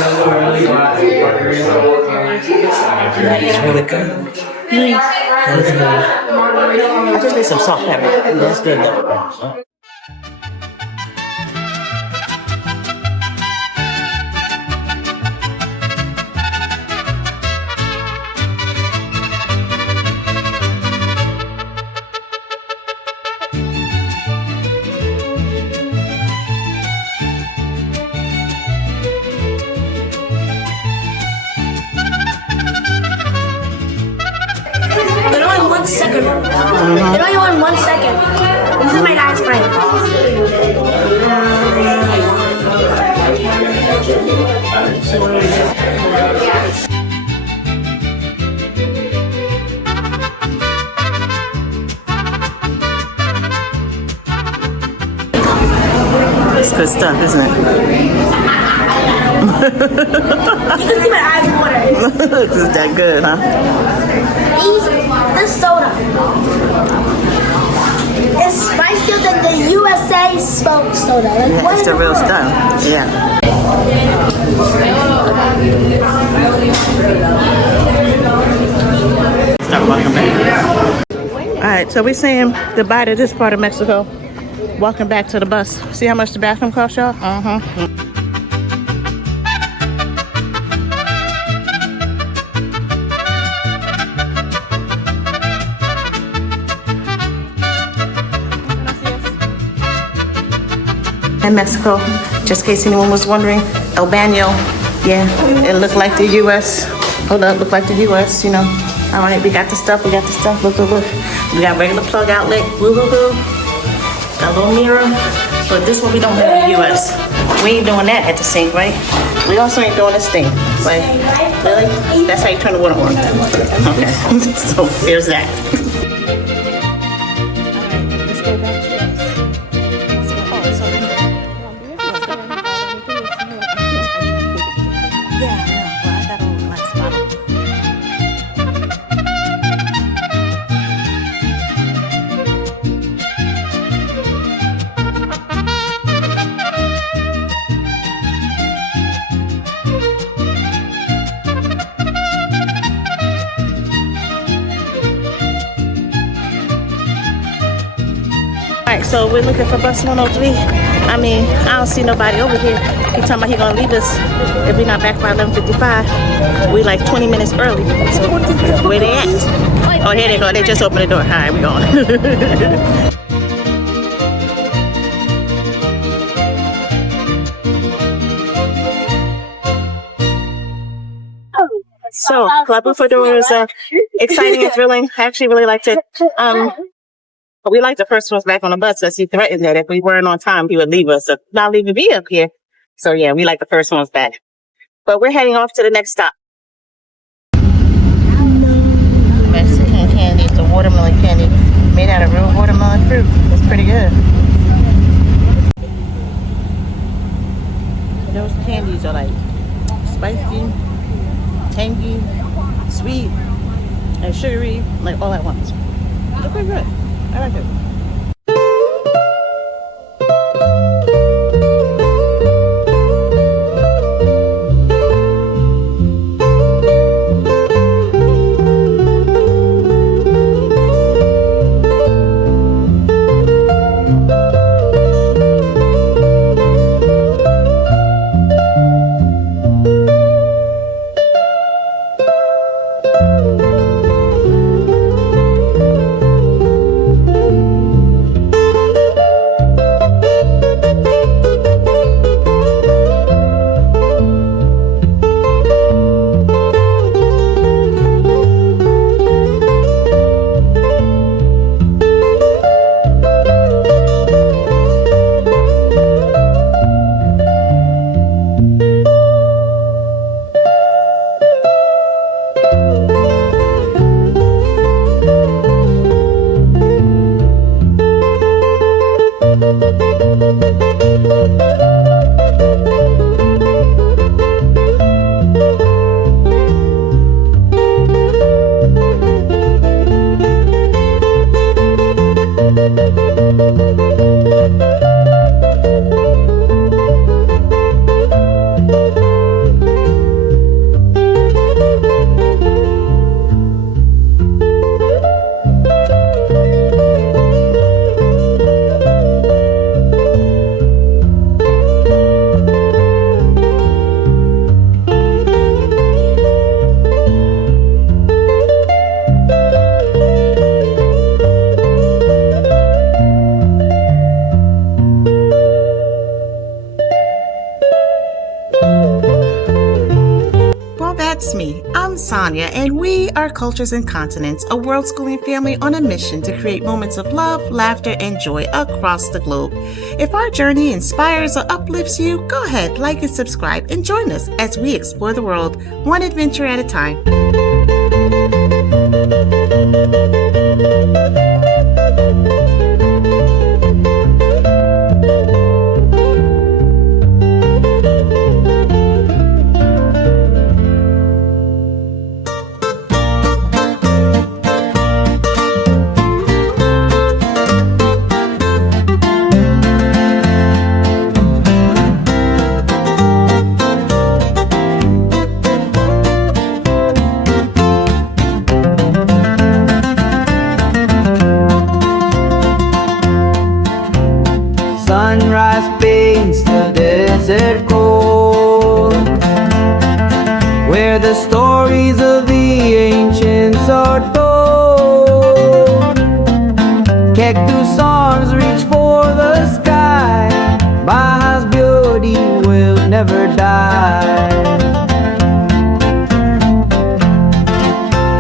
It's really good. That's good. I just need some salt pepper. That's good though. Second. It only went 1 second. This is my last break. It's good stuff, isn't it? You can see my eyes watering. It's that good, huh? This soda is spicier than the USA smoke soda. Like, Yeah, it's the real stuff. Yeah. Start walking back. All right, so we're saying goodbye to this part of Mexico. Walking back to the bus. See how much the bathroom cost y'all? In Mexico, just in case anyone was wondering, El Baño, yeah, it looked like the U.S. Hold up, looked like the U.S., you know. All right, we got the stuff, look, look. We got regular plug outlet, woo-hoo-hoo. Got a little mirror, but this one we don't have in the U.S. We ain't doing that at the sink, right? We also ain't doing this thing. Like, really? That's how you turn the water on. Okay, so there's that. So we're looking for bus 103. I mean, I don't see nobody over here. He talking about he gonna leave us if we're not back by 11:55. We like 20 minutes early. So where they at? Oh, here they go. They just opened the door. All right, we going. So, Club Bufadora is exciting and thrilling. I actually really liked it. We liked the first ones back on the bus because he threatened that if we weren't on time, he would leave us, not leaving me up here. So, yeah, we like the first ones back. But we're heading off to the next stop. Mexican candy. It's a watermelon candy made out of real watermelon fruit. It's pretty good. Those candies are like spicy, tangy, sweet, and sugary, like all at once. They're pretty good. I like it. And we are Cultures and Continents, a world schooling family on a mission to create moments of love, laughter, and joy across the globe. If our journey inspires or uplifts you, go ahead, like and subscribe, and join us as we explore the world, one adventure at a time. Sunrise paints the desert cold, where the stories of the ancients are told. Cactus arms reach for the sky, Baja's beauty will never die.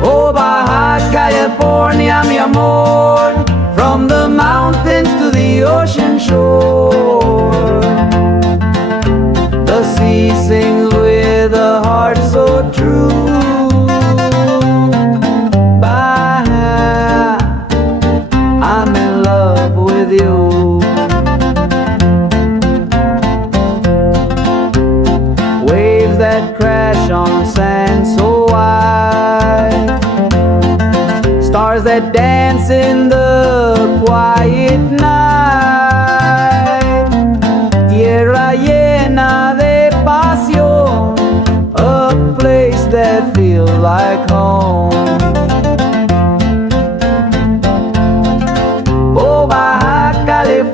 Oh, Baja California, mi amor, from the mountains to the ocean shore, the sea sings with a heart so true. Baja, I'm in love with you. Waves that crash on sand so wide, stars that dance in the quiet night, tierra llena de pasión, a place that feels like home. Oh, Baja California,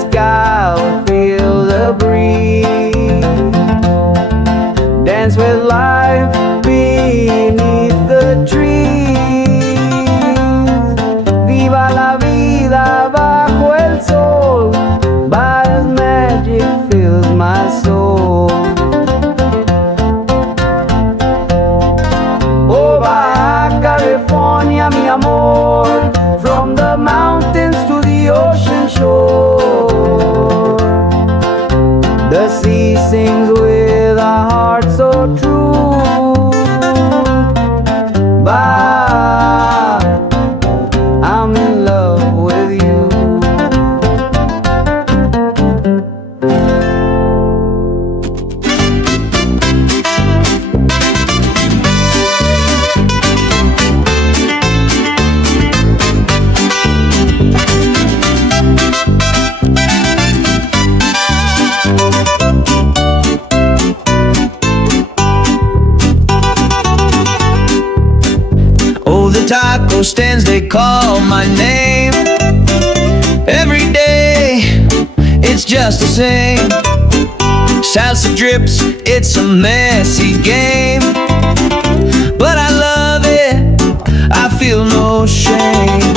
sky or feel the breeze. Dance with life beneath the trees. Viva la vida bajo el sol. Baja's magic fills my soul. Oh, Baja California, mi amor, from the mountains to the ocean shore. The sea sings with a heart so true. Baja, I'm in love with you. Oh, the taco stands, they call my name. Every day, it's just the same. Salsa drips, it's a messy game. But I love it, I feel no shame.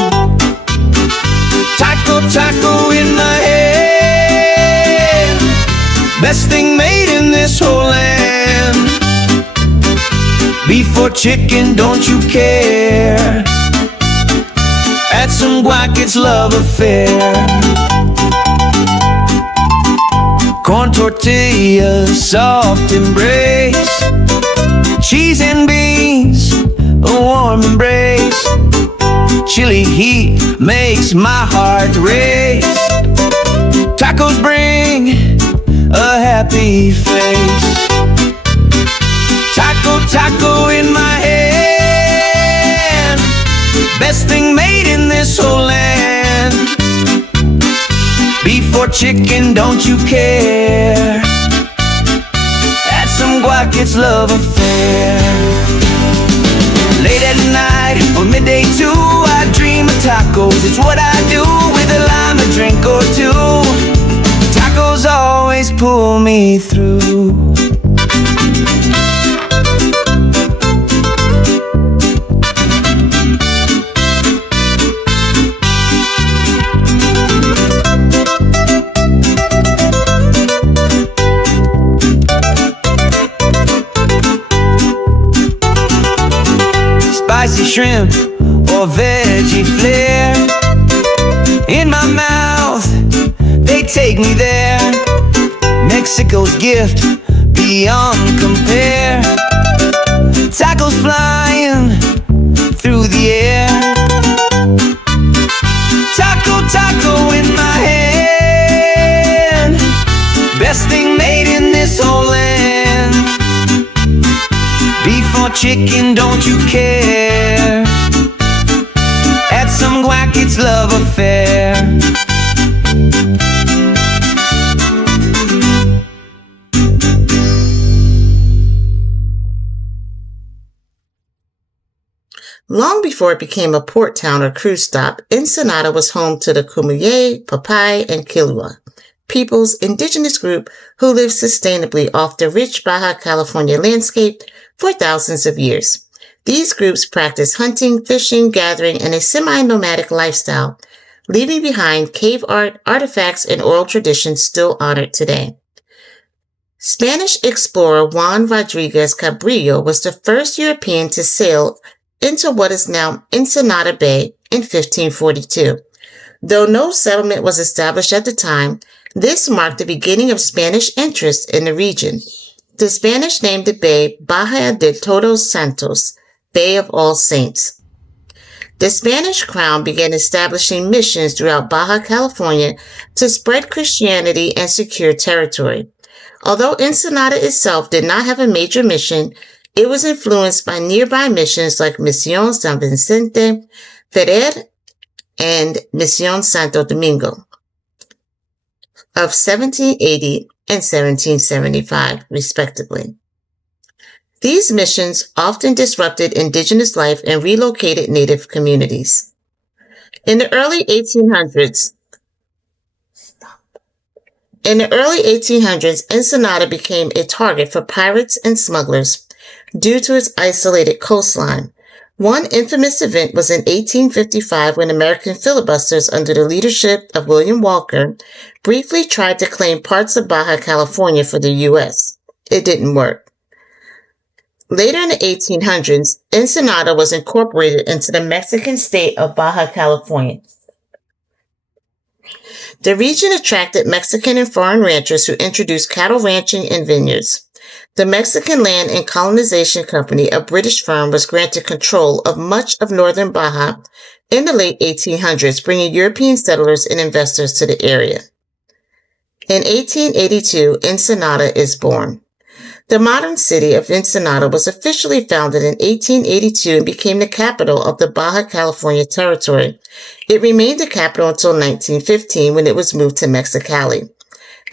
Taco, taco in my hand. Best thing made in this whole land. Beef or chicken, don't you care? Add some guac, it's love affair. Corn tortillas, soft embrace. Cheese and beans, a warm embrace. Chili heat makes my heart race. Tacos bring a happy face. Taco, taco in my hand. Best thing made in this whole land. Beef or chicken, don't you care? Add some guac, it's love affair. Late at night or midday too, I dream of tacos. It's what I do with a lime, a drink or two. Tacos always pull me through. Spicy shrimp or veggie flair. In my mouth, they take me there. Mexico's gift beyond compare. Tacos flying through the air. Taco, taco in my hand. Best thing made in this whole land. Beef or chicken, don't you care? Add some guac, it's love affair. Long before it became a port town or cruise stop, Ensenada was home to the Cumuye, Papay, and Kilua, people's indigenous group who lived sustainably off the rich Baja California landscape for thousands of years. These groups practiced hunting, fishing, gathering, and a semi-nomadic lifestyle, leaving behind cave art, artifacts, and oral traditions still honored today. Spanish explorer Juan Rodriguez Cabrillo was the first European to sail into what is now Ensenada Bay in 1542. Though no settlement was established at the time, this marked the beginning of Spanish interest in the region. The Spanish named the bay Baja de Todos Santos, Bay of All Saints. The Spanish crown began establishing missions throughout Baja California to spread Christianity and secure territory. Although Ensenada itself did not have a major mission, it was influenced by nearby missions like Misión San Vicente Ferrer and Misión Santo Domingo of 1780 and 1775, respectively. These missions often disrupted indigenous life and relocated native communities. In the early 1800s, In the early 1800s, Ensenada became a target for pirates and smugglers due to its isolated coastline. One infamous event was in 1855 when American filibusters under the leadership of William Walker briefly tried to claim parts of Baja California for the U.S. It didn't work. Later in the 1800s, Ensenada was incorporated into the Mexican state of Baja California. The region attracted Mexican and foreign ranchers who introduced cattle ranching and vineyards. The Mexican Land and Colonization Company, a British firm, was granted control of much of northern Baja in the late 1800s, bringing European settlers and investors to the area. In 1882, Ensenada is born. The modern city of Ensenada was officially founded in 1882 and became the capital of the Baja California territory. It remained the capital until 1915 when it was moved to Mexicali.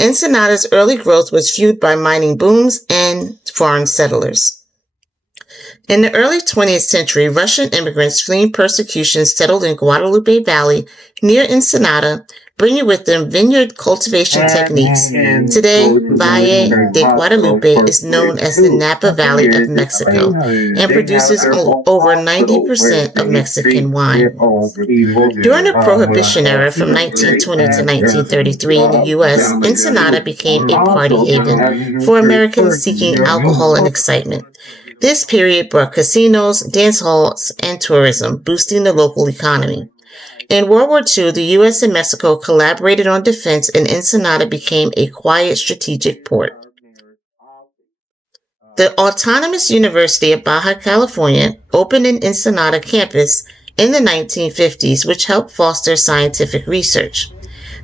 Ensenada's early growth was fueled by mining booms and foreign settlers. In the early 20th century, Russian immigrants fleeing persecution settled in Guadalupe Valley near Ensenada, bringing with them vineyard cultivation techniques. Today, Valle de Guadalupe is known as the Napa Valley of Mexico and produces over 90% of Mexican wine. During the Prohibition era from 1920 to 1933 in the U.S., Ensenada became a party haven for Americans seeking alcohol and excitement. This period brought casinos, dance halls, and tourism, boosting the local economy. In World War II, the U.S. and Mexico collaborated on defense, and Ensenada became a quiet strategic port. The Autonomous University of Baja California opened an Ensenada campus in the 1950s, which helped foster scientific research.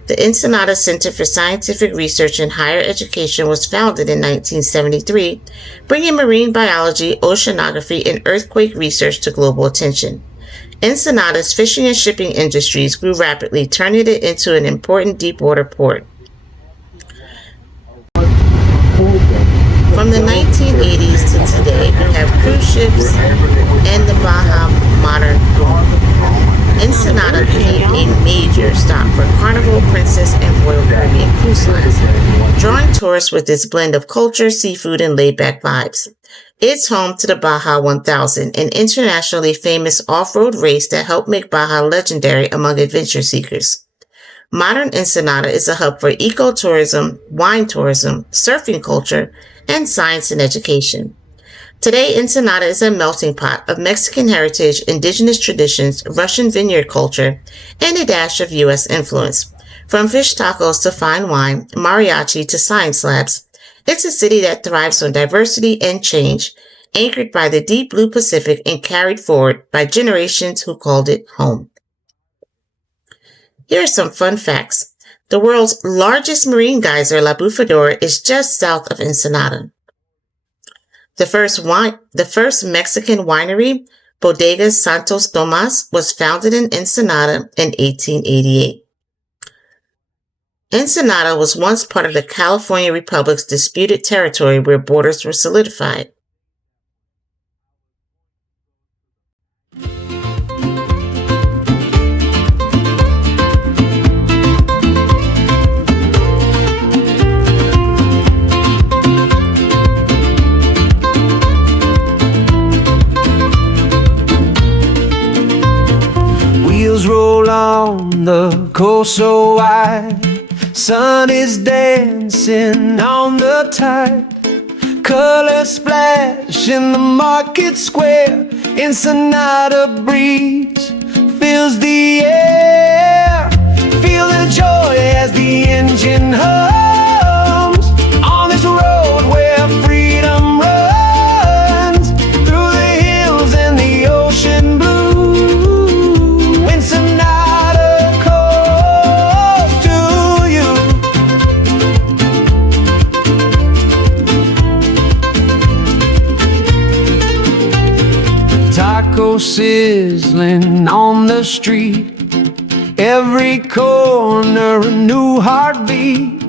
The Ensenada Center for Scientific Research and Higher Education was founded in 1973, bringing marine biology, oceanography, and earthquake research to global attention. Ensenada's fishing and shipping industries grew rapidly, turning it into an important deepwater port. From the 1980s to today, we have cruise ships and the Baja modern boom. Ensenada became a major stop for Carnival, Princess, and Royal Caribbean cruise lines, drawing tourists with its blend of culture, seafood, and laid-back vibes. It's home to the Baja 1000, an internationally famous off-road race that helped make Baja legendary among adventure seekers. Modern Ensenada is a hub for ecotourism, wine tourism, surfing culture, and science and education. Today, Ensenada is a melting pot of Mexican heritage, indigenous traditions, Russian vineyard culture, and a dash of U.S. influence. From fish tacos to fine wine, mariachi to science labs, it's a city that thrives on diversity and change, anchored by the deep blue Pacific and carried forward by generations who called it home. Here are some fun facts. The world's largest marine geyser, La Bufadora, is just south of Ensenada. The first Mexican winery, Bodega Santo Tomas, was founded in Ensenada in 1888. Ensenada was once part of the California Republic's disputed territory where borders were solidified. Wheels roll on the coast so wide, sun is dancing on the tide, colors splash in the market square, Ensenada breeze fills the air. Feel the joy as the engine hums on this road where freedom runs through the hills and the ocean blue. Sizzling on the street, every corner a new heartbeat,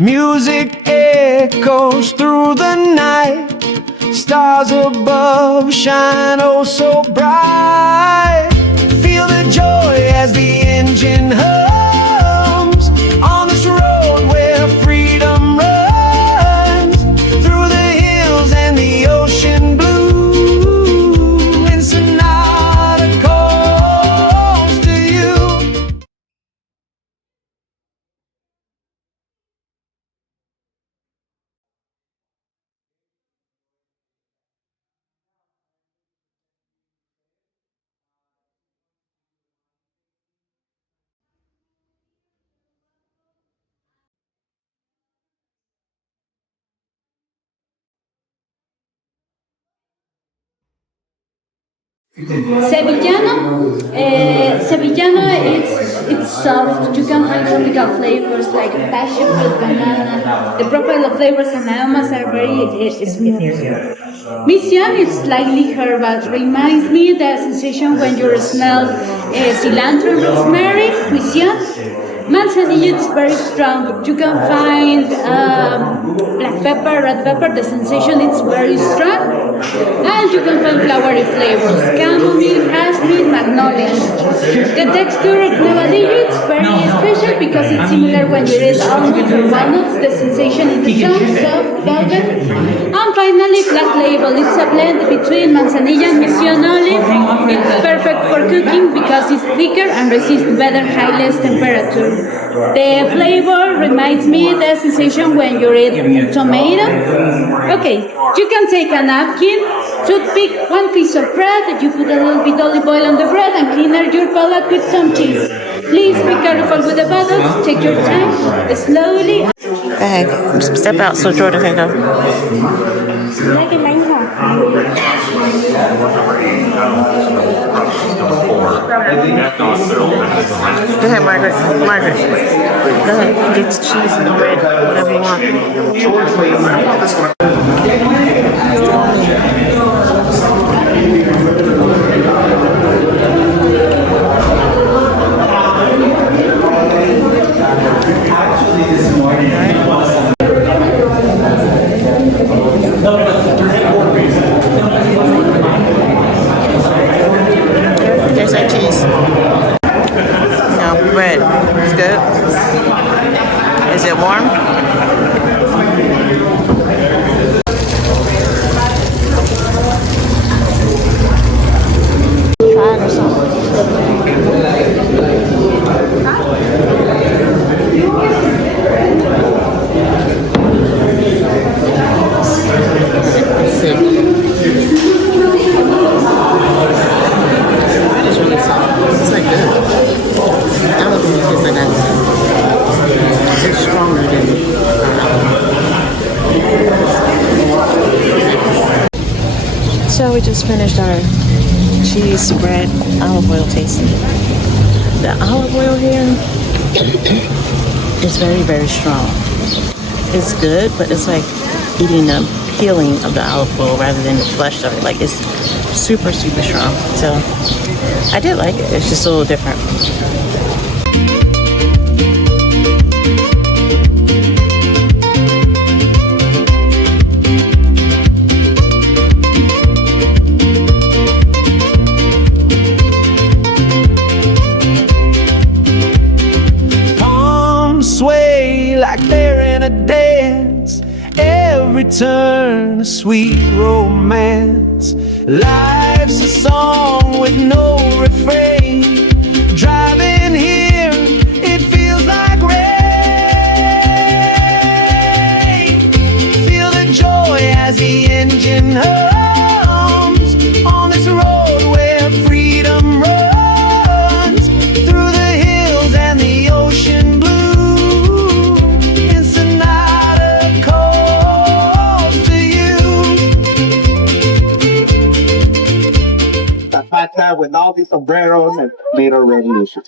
music echoes through the night, stars above shine oh so bright. Feel the joy as the engine hums on this road where freedom Sevillano it's soft. You can find tropical flavors like passion fruit, banana. The profile of flavors and aromas are very Mission is slightly herbal. Reminds me the sensation when you smell cilantro and rosemary. Mission. Manzanilla is very strong. You can find black pepper, red pepper. The sensation is very strong. And you can find flowery flavors. Chamomile, jasmine, magnolia. The texture of Nevadillo is very special because it's similar when you eat almonds or walnuts. The sensation is strong, soft, velvet. And finally, Black Label. It's a blend between manzanilla and mission olive. It's perfect for cooking because it's thicker and resists better high temperature. The flavor reminds me the sensation when you eat tomato. Okay, you can take a napkin, toothpick, one piece of bread, you put a little bit olive oil on the bread and clean out your palate with some cheese. Please be careful with the bottles, take your time, slowly. Hey, step out so Jordan can go. Go ahead, Margaret. Margaret. Go ahead. Get the cheese and the bread, whatever you want. There's that cheese. Now, bread. It's good. Is it warm? Try it or something. So we just finished our cheese bread olive oil tasting. The olive oil here is very, very strong. It's good, but it's like eating the peeling of the olive oil rather than the flesh of it. Like it's super, super strong. So I did like it. It's just a little different. Like they're in a dance, every turn a sweet romance. Life's a song with no refrain. Driving here, it feels like rain. Feel the joy as the engine hums on this road where freedom runs through the hills and the ocean blue. With all these sombreros and made a revolution.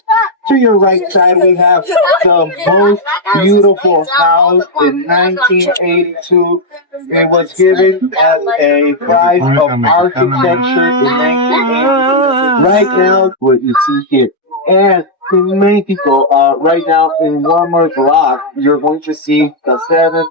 To your right side, we have the most beautiful house in 1982. It was given as a prize of architecture in 1980. Right now, what you see here. And in Mexico, right now in Walmart Rock, you're going to see the 7th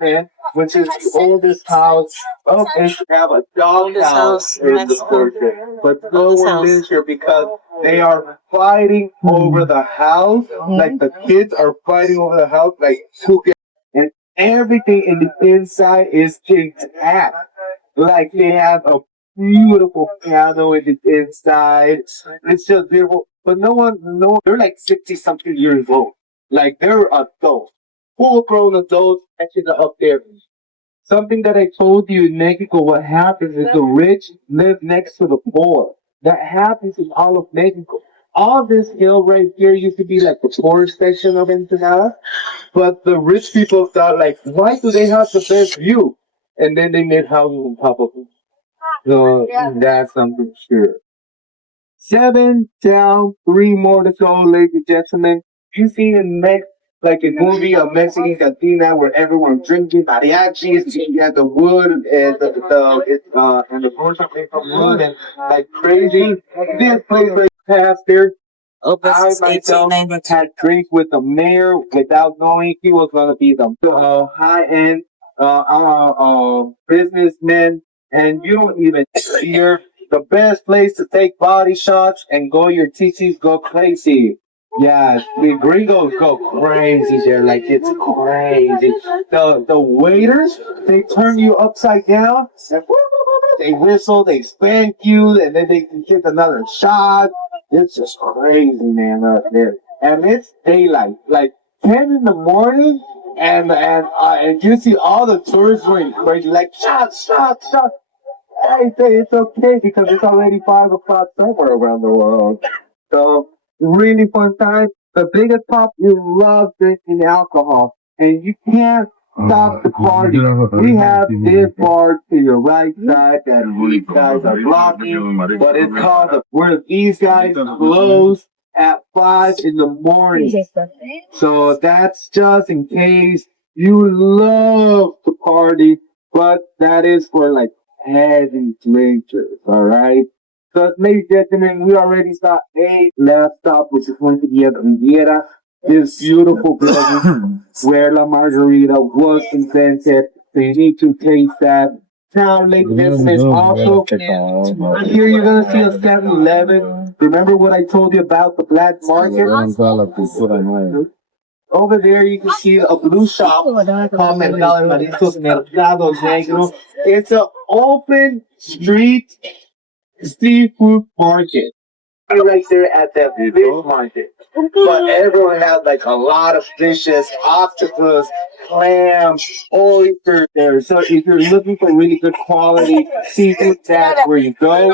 man, which is the oldest house of Israel. Have a doghouse in the portrait, but no one lives here because they are fighting over the house. Like the kids are fighting over the house, like who gets, and everything in the inside is intact. Like they have a beautiful piano in the inside. It's just beautiful, but no one, they're like 60 something years old. Like they're adults. Full-grown adults actually up there. Something that I told you in Mexico, what happens is the rich live next to the poor. That happens in all of Mexico. All this hill right here used to be like the poor section of Ensenada, but the rich people thought like, why do they have the best view? And then they made houses on top of it. So that's something sure. 7 down, 3 more to go, ladies and gentlemen. You seen in like a movie of Mexican cantina where everyone's drinking mariachis, you have the wood and the doors are made from wood and like crazy. This place right past there. I myself had drink with the mayor without knowing he was gonna be the high end businessman, and you don't even hear the best place to take body shots and go your TTs go crazy. Yeah, the gringos go crazy there, like it's crazy. The waiters, they turn you upside down and they whistle, they spank you, and then they can get another shot. It's just crazy, man, up there. And it's daylight, like 10 in the morning, and you see all the tourists going crazy, like shots, shots, shots. I say it's okay because it's already 5 o'clock somewhere around the world. So really fun time. The biggest pop, you love drinking alcohol, and you can't stop the party. We have this bar to your right side that these guys are blocking, but it's called where these guys close at 5 in the morning. So that's just in case you love to party, but that is for like heavy drinkers, alright? So, ladies and gentlemen, we already saw a last stop, which is going to be at Riviera. This beautiful building where La Margarita was invented. So you need to taste that. Now, ladies and gentlemen, also, here you're going to see a 7-Eleven. Remember what I told you about the black market? Over there, you can see a blue shop called Mercado de Mariscos Mercado Negro. It's an open street seafood market. Right there at that fish market. But everyone has like a lot of fishes, octopus, clams, oysters there. So if you're looking for really good quality seafood, that's where you go.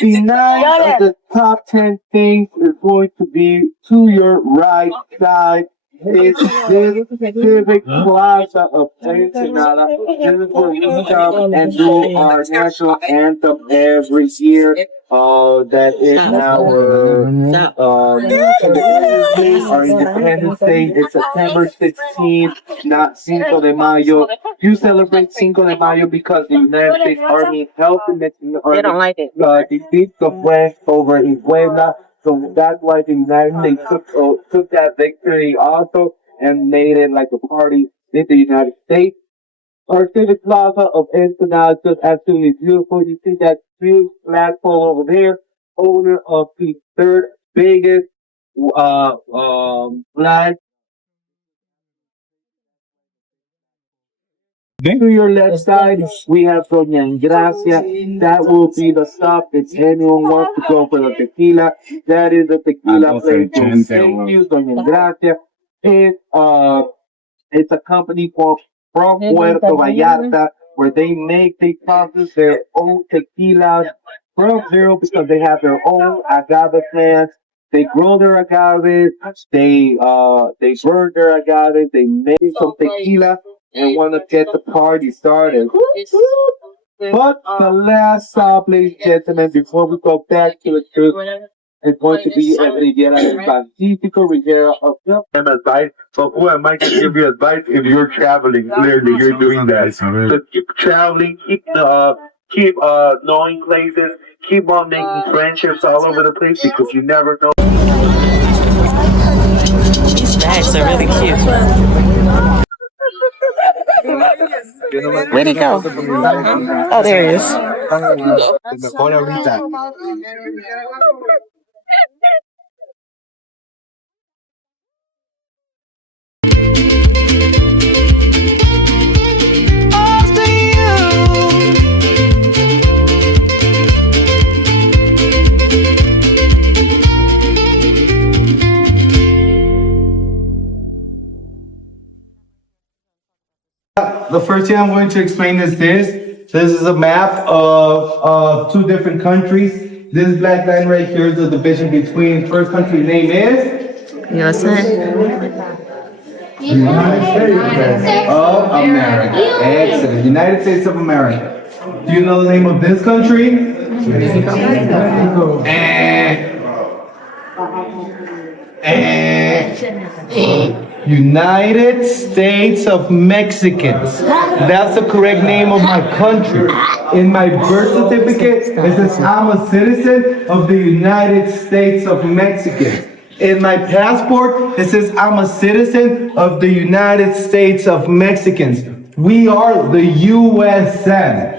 The 9 of the top 10 things is going to be to your right side. It's this civic plaza of Ensenada. This is where we come and do our national anthem every year. That is our Independence Day. It's September 16th, not Cinco de Mayo. You celebrate Cinco de Mayo because the United States Army helped the Mexican Army defeat the French over in Puebla. So that's why the United States took that victory also and made it like a party in the United States. Our civic plaza of Ensenada is just absolutely beautiful. You see that huge flagpole over there, owner of the third biggest flag. To your left side, we have Doña Gracia. That will be the stop if anyone wants to go for the tequila. That is the tequila place. Thank you, Doña Gracia. It's a company from Puerto Vallarta where they process their own tequila from zero because they have their own agave plants. They grow their agaves, they burn their agaves, they make some tequila and want to get the party started. But the last stop, ladies and gentlemen, before we go back to the truth, is going to be at Riviera del Pacífico, Riviera of the advice. So who am I to give you advice if you're traveling? Clearly, you're doing that. So keep traveling, keep knowing places, keep on making friendships all over the place because you never know. These bags are really cute. Where'd he go? Oh, there he is. The first thing I'm going to explain is this. This is a map of 2 different countries. This black line right here is the division between first country name is USA. United States of America. Excellent. United States of America. Do you know the name of this country? United States of Mexicans. That's the correct name of my country. In my birth certificate, it says I'm a citizen of the United States of Mexicans. In my passport, it says I'm a citizen of the United States of Mexicans. We are the USN.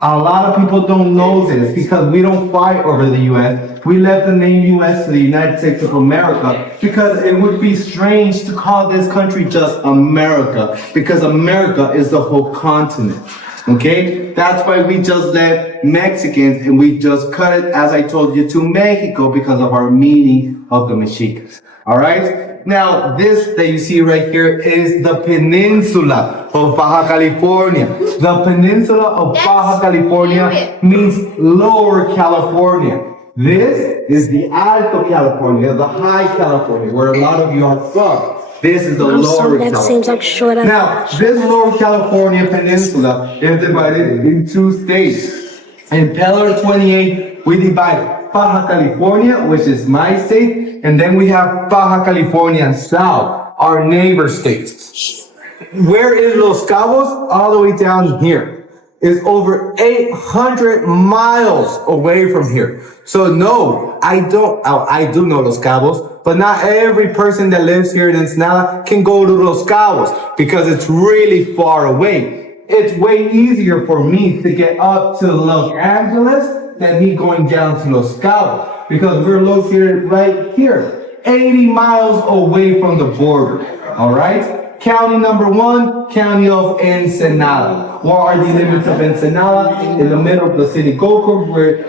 A lot of people don't know this because we don't fight over the US. We left the name US to the United States of America because it would be strange to call this country just America, because America is the whole continent. Okay? That's why we just left Mexicans and we just cut it, as I told you, to Mexico because of our meaning of the Mexicans. Alright? Now, this that you see right here is the peninsula of Baja California. The peninsula of Baja California means Lower California. This is the Alto California, the High California, where a lot of you are from. This is the Lower California. Seems like short. Now, this Lower California peninsula is divided in two states. In Pillar 28, we divide Baja California, which is my state, and then we have Baja California South, our neighbor states. Where is Los Cabos? All the way down here. It's over 800 miles away from here. So no, I do know Los Cabos, but not every person that lives here in Ensenada can go to Los Cabos because it's really far away. It's way easier for me to get up to Los Angeles than me going down to Los Cabos because we're located right here, 80 miles away from the border, all right? County number 1, County of Ensenada. What are the limits of Ensenada? In the middle of the city Goku, where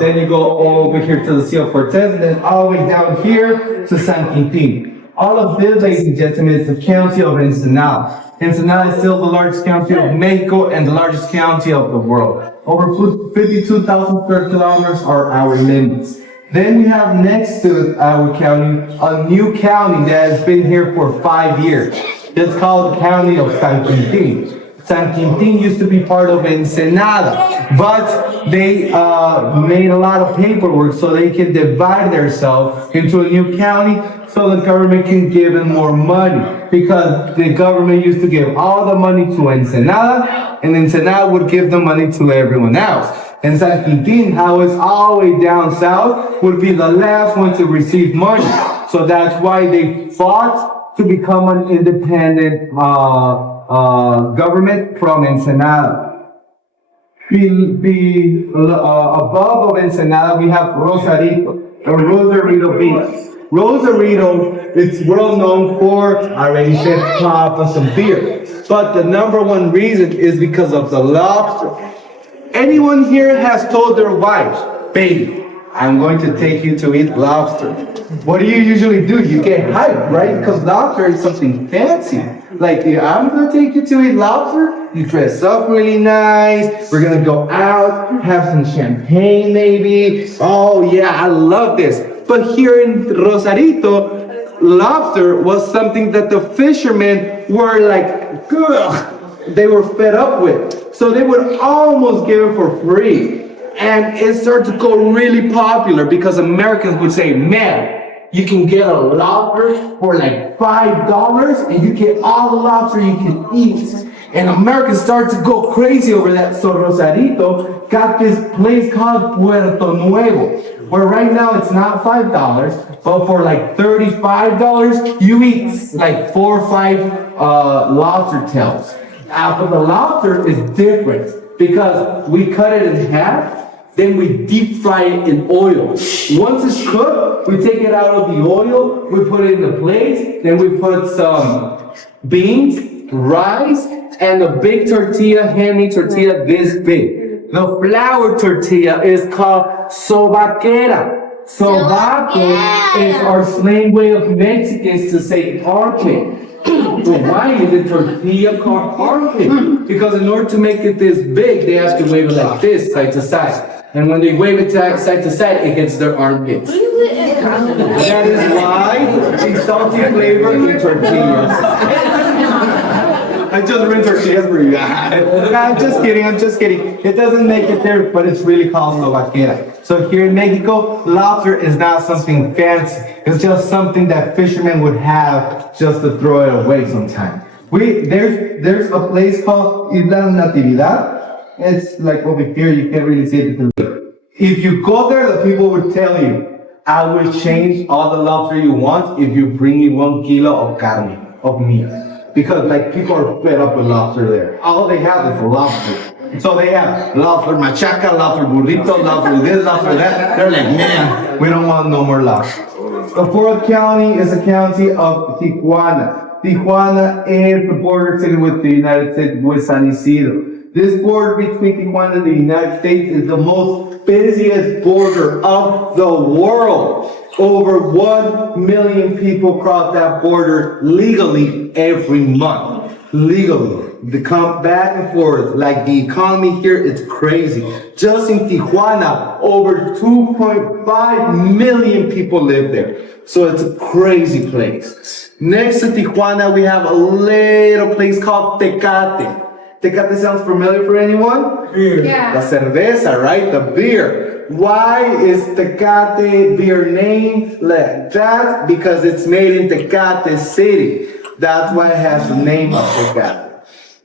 then you go all over here to the Sea of Cortez, and then all the way down here to San Quintin. All of this, ladies and gentlemen, is the county of Ensenada. Ensenada is still the largest county of Mexico and the largest county of the world. Over 52,000 square kilometers are our limits. Then we have next to our county, a new county that has been here for 5 years. It's called the County of San Quintin. San Quintin used to be part of Ensenada, but they made a lot of paperwork so they can divide themselves into a new county so the government can give them more money. Because the government used to give all the money to Ensenada, and Ensenada would give the money to everyone else. And San Quintin, how it's all the way down south, would be the last one to receive money. So that's why they fought to become an independent government from Ensenada. Above of Ensenada, we have Rosarito Beach. Rosarito is well known for, I already said, pop and some beer. But the number one reason is because of the lobster. Anyone here has told their wives, baby, I'm going to take you to eat lobster. What do you usually do? You get hyped, right? Because lobster is something fancy. Like, I'm going to take you to eat lobster. You dress up really nice. We're going to go out, have some champagne maybe. Oh yeah, I love this. But here in Rosarito, lobster was something that the fishermen were like, ugh, they were fed up with. So they would almost give it for free. And it started to go really popular because Americans would say, man, you can get a lobster for like $5 and you get all the lobster you can eat. And Americans started to go crazy over that. So Rosarito got this place called Puerto Nuevo, where right now it's not $5, but for like $35, you eat like 4 or 5 lobster tails. But the lobster is different because we cut it in half, then we deep fry it in oil. Once it's cooked, we take it out of the oil, we put it in the plate, then we put some beans, rice, and a big tortilla, handy tortilla this big. The flour tortilla is called sobaquera. Sobaco is our slang way of Mexicans to say armpit. So why is the tortilla called armpit? Because in order to make it this big, they have to wave it like this, side to side. And when they wave it side to side, it hits their armpits. That is why the salty flavor in tortillas. I just rinsed tortillas for you guys. I'm just kidding. It doesn't make it there, but it's really called vaquera. So here in Mexico, lobster is not something fancy. It's just something that fishermen would have just to throw it away sometime. There's a place called Isla Natividad. It's like over here, you can't really see it. If you go there, the people would tell you, I will change all the lobster you want if you bring me 1 kilo of carne, of meat. Because like people are fed up with lobster there. All they have is lobster. So they have lobster machaca, lobster burrito, lobster this, lobster that. They're like, man, we don't want no more lobster. The fourth county is the county of Tijuana. Tijuana is the border city with the United States, with San Isidro. This border between Tijuana and the United States is the most busiest border of the world. Over 1 million people cross that border legally every month. Legally. They come back and forth. Like the economy here, it's crazy. Just in Tijuana, over 2.5 million people live there. So it's a crazy place. Next to Tijuana, we have a little place called Tecate. Tecate sounds familiar for anyone? Beer. Yeah. The cerveza, right? The beer. Why is Tecate beer named like that? Because it's made in Tecate City. That's why it has the name of Tecate.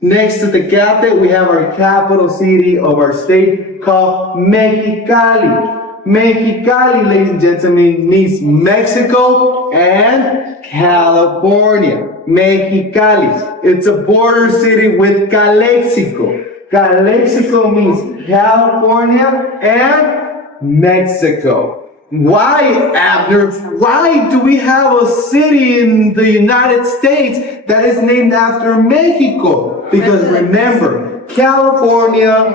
Next to Tecate, we have our capital city of our state called Mexicali. Mexicali, ladies and gentlemen, means Mexico and California. Mexicali. It's a border city with Calexico. Calexico means California and Mexico. Why, Abner? Why do we have a city in the United States that is named after Mexico? Because remember, California,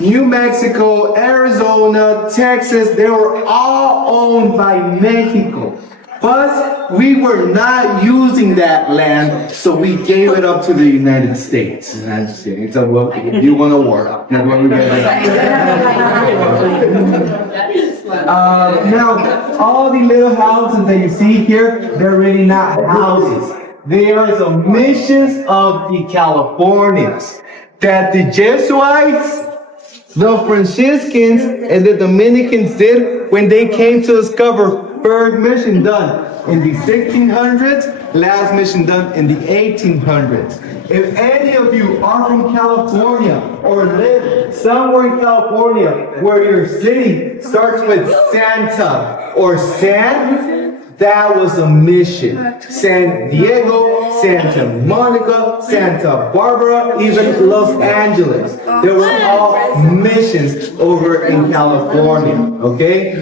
New Mexico, Arizona, Texas, they were all owned by Mexico. But we were not using that land, so we gave it up to the United States. I'm just kidding. It's a well, if you want a war, that's what we now, all the little houses that you see here, they're really not houses. They are the missions of the Californians that the Jesuits, the Franciscans, and the Dominicans did when they came to discover. First mission done in the 1600s, last mission done in the 1800s. If any of you are from California or live somewhere in California where your city starts with Santa or San, that was a mission. San Diego, Santa Monica, Santa Barbara, even Los Angeles. They were all missions over in California, okay?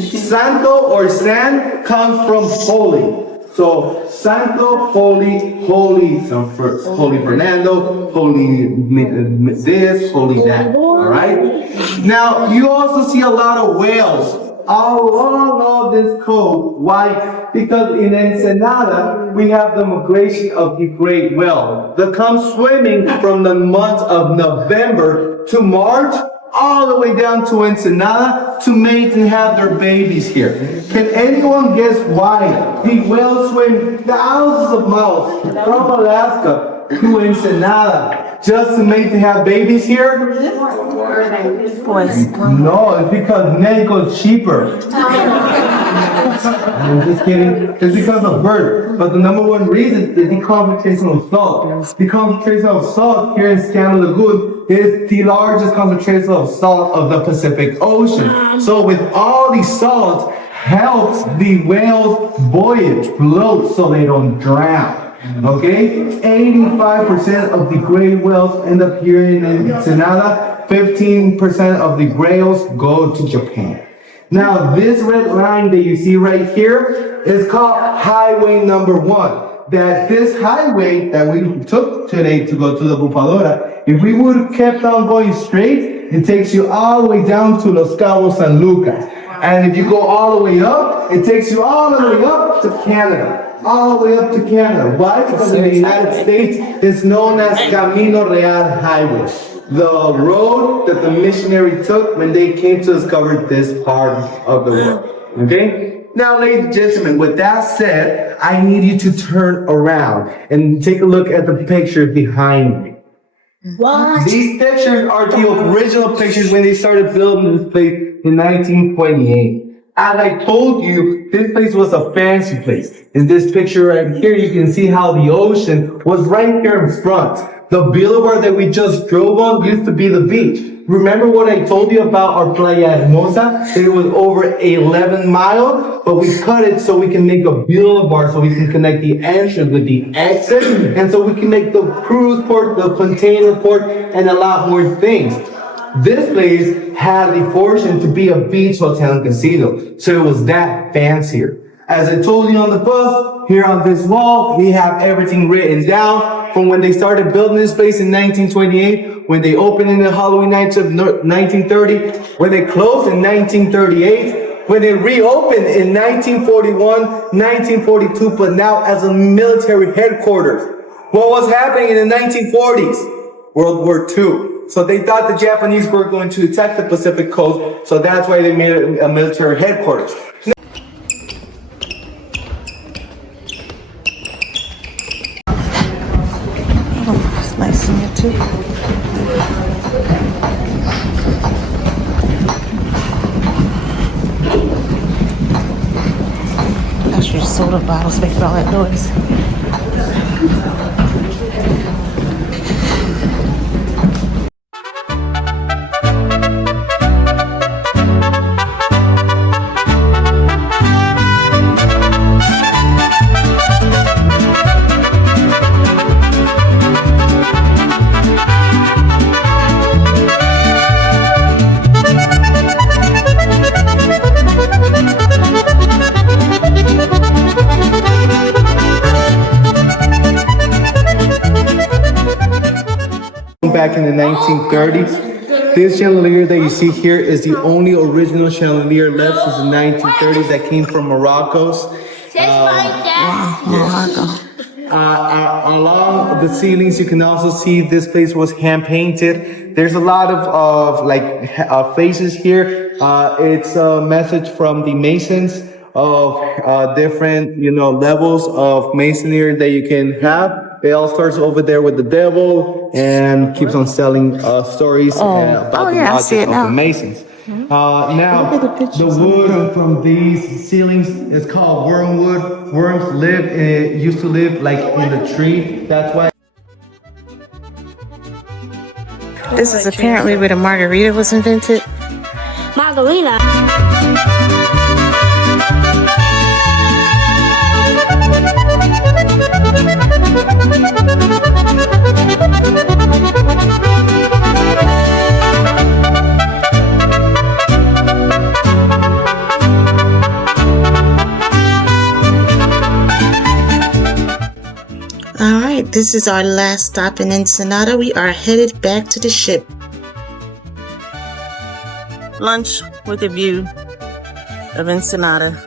Santo or San comes from holy. So Santo, holy, Holy Fernando, holy this, holy that, all right? Now, you also see a lot of whales all along this coast. Why? Because in Ensenada, we have the migration of the great whale that comes swimming from the month of November to March, all the way down to Ensenada to mate and have their babies here. Can anyone guess why the whales swim thousands of miles from Alaska to Ensenada just to mate and have babies here? No, it's because Mexico is cheaper. I'm just kidding. It's because of birds. But the number one reason is the concentration of salt. The concentration of salt here in Scan Lagoon is the largest concentration of salt of the Pacific Ocean. So with all the salt, helps the whales voyage, float so they don't drown. Okay? 85% of the gray whales end up here in Ensenada. 15% of the gray whales go to Japan. Now, this red line that you see right here is called Highway number 1. That this highway that we took today to go to the Bufadora, if we would have kept on going straight, it takes you all the way down to Los Cabos San Lucas. And if you go all the way up, it takes you all the way up to Canada. All the way up to Canada. Why? Because in the United States, it's known as Camino Real Highway. The road that the missionary took when they came to discover this part of the world. Okay? Now, ladies and gentlemen, with that said, I need you to turn around and take a look at the picture behind me. What? These pictures are the original pictures when they started building this place in 1928. As I told you, this place was a fancy place. In this picture right here, you can see how the ocean was right here in front. The boulevard that we just drove on used to be the beach. Remember what I told you about our Playa Hermosa? It was over 11 miles, but we cut it so we can make a boulevard so we can connect the entrance with the exit, and so we can make the cruise port, the container port, and a lot more things. This place had the fortune to be a beach hotel and casino, so it was that fancier. As I told you on the bus, here on this wall, we have everything written down from when they started building this place in 1928, when they opened in the Halloween nights of 1930, when they closed in 1938, when they reopened in 1941, 1942, but now as a military headquarters. What was happening in the 1940s? World War II. So they thought the Japanese were going to attack the Pacific coast, so that's why they made it a military headquarters. It's nice in here too. That's your soda bottles making all that noise. Back in the 1930s. This chandelier that you see here is the only original chandelier left since the 1930s that came from Morocco's. Along the ceilings, you can also see this place was hand painted. There's a lot of faces here. It's a message from the masons of different, levels of masonry that you can have. It all starts over there with the devil and keeps on selling stories about the logic of the masons. Now, the wood from these ceilings is called wormwood. Worms used to live like in the tree. That's why. This is apparently where the margarita was invented. Margarita. All right, this is our last stop in Ensenada. We are headed back to the ship. Lunch with a view of Ensenada.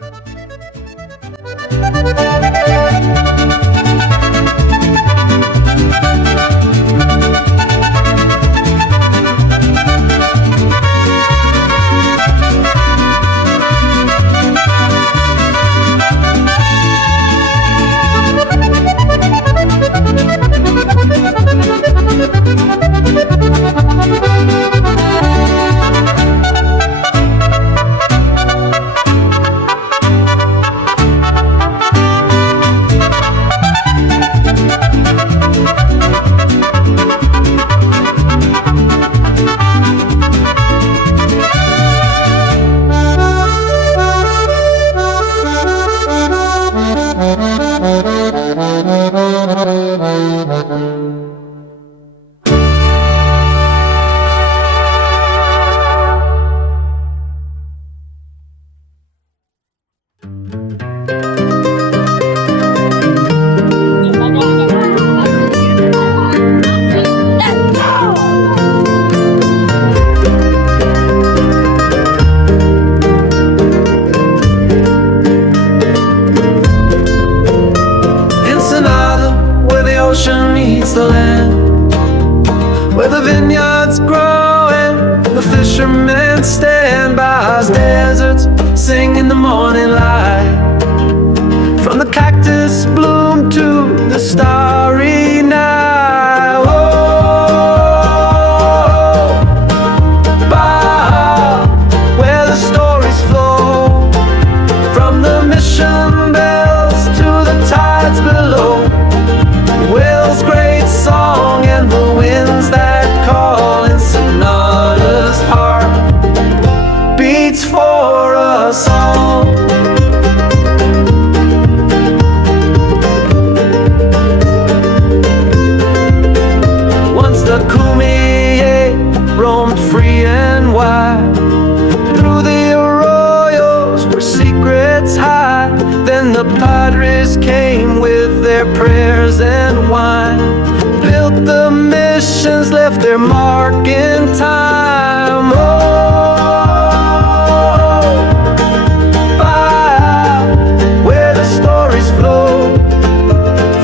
standbys, deserts sing in the morning light. From the cactus bloom to the starry night. Oh, Baja, where the stories flow. From the mission bells to the tides below. Will's great song and the winds that call. Ensenada's heart beats for us all. Once the Cumier roamed free and wide through the arroyos where secrets hide. Then the Padres came with their prayers and wine, built the missions, left their mark in time. Oh, Baja, where the stories flow.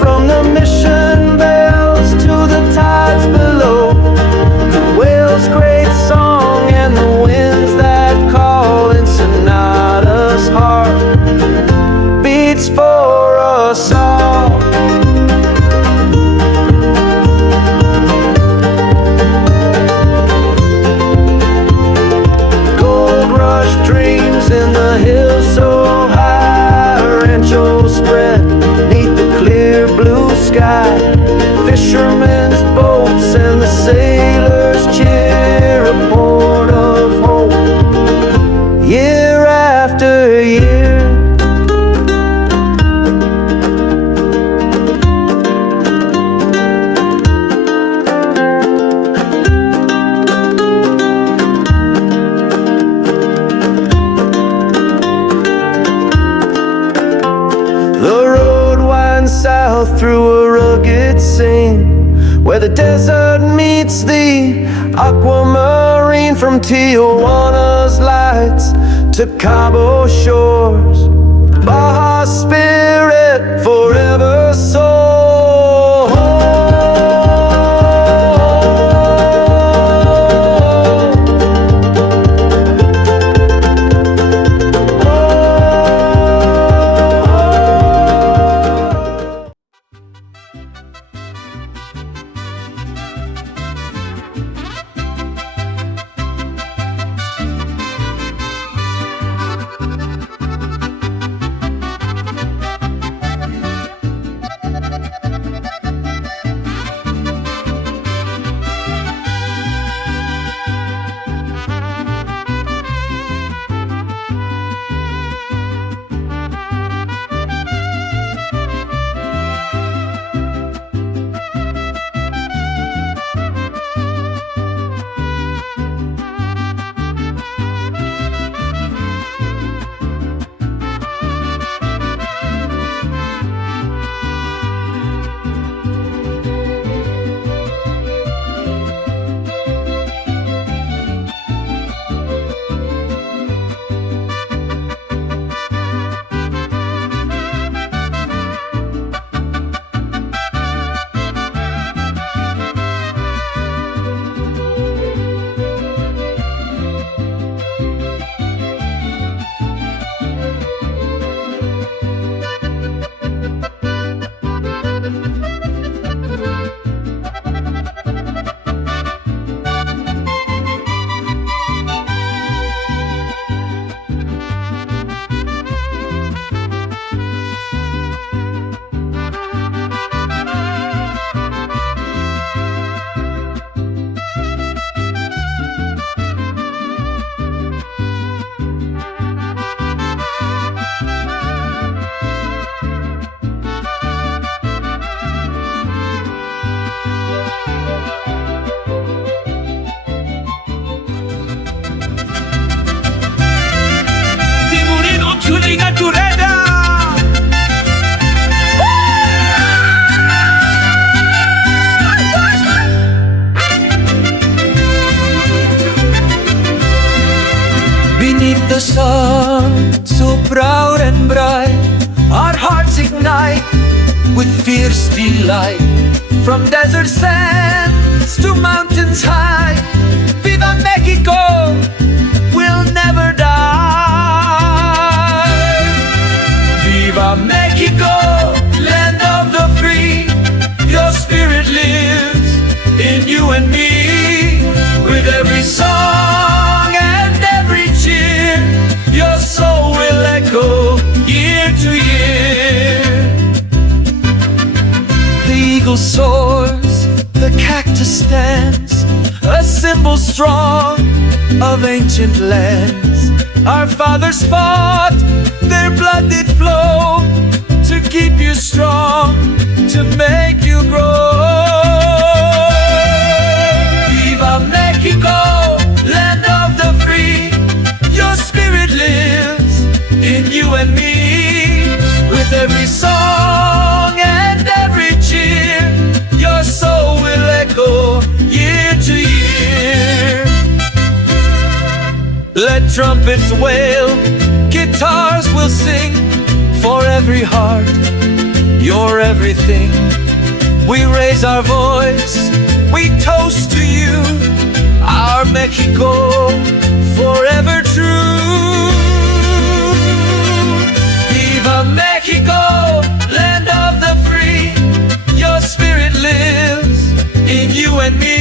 From the mission bells to the tides below. The whale's great song and the winds that call. Ensenada's heart beats for us all. Gold rush dreams in the hills so high. Rancho spread neath the clear blue sky. Fishermen's boats and the sailors cheer. A port of hope year after year. The road winds south through a rugged scene where the desert meets the aquamarine. From Tijuana's lights to Cabo shores, Baja spirit forever soars. The sun, so proud and bright, our hearts ignite with fierce delight. From desert sands to mountains high, Viva Mexico, we'll never of ancient lands. Our fathers fought, their blood did flow to keep you strong, to make you grow. Viva Mexico, land of the free. Your spirit lives in you and me. With every song and every cheer, your soul will echo year to year. Let trumpets wail, guitars will sing. For every heart, you're everything. We raise our voice, we toast to you, our Mexico, forever true. Viva Mexico, land of the free. Your spirit lives in you and me.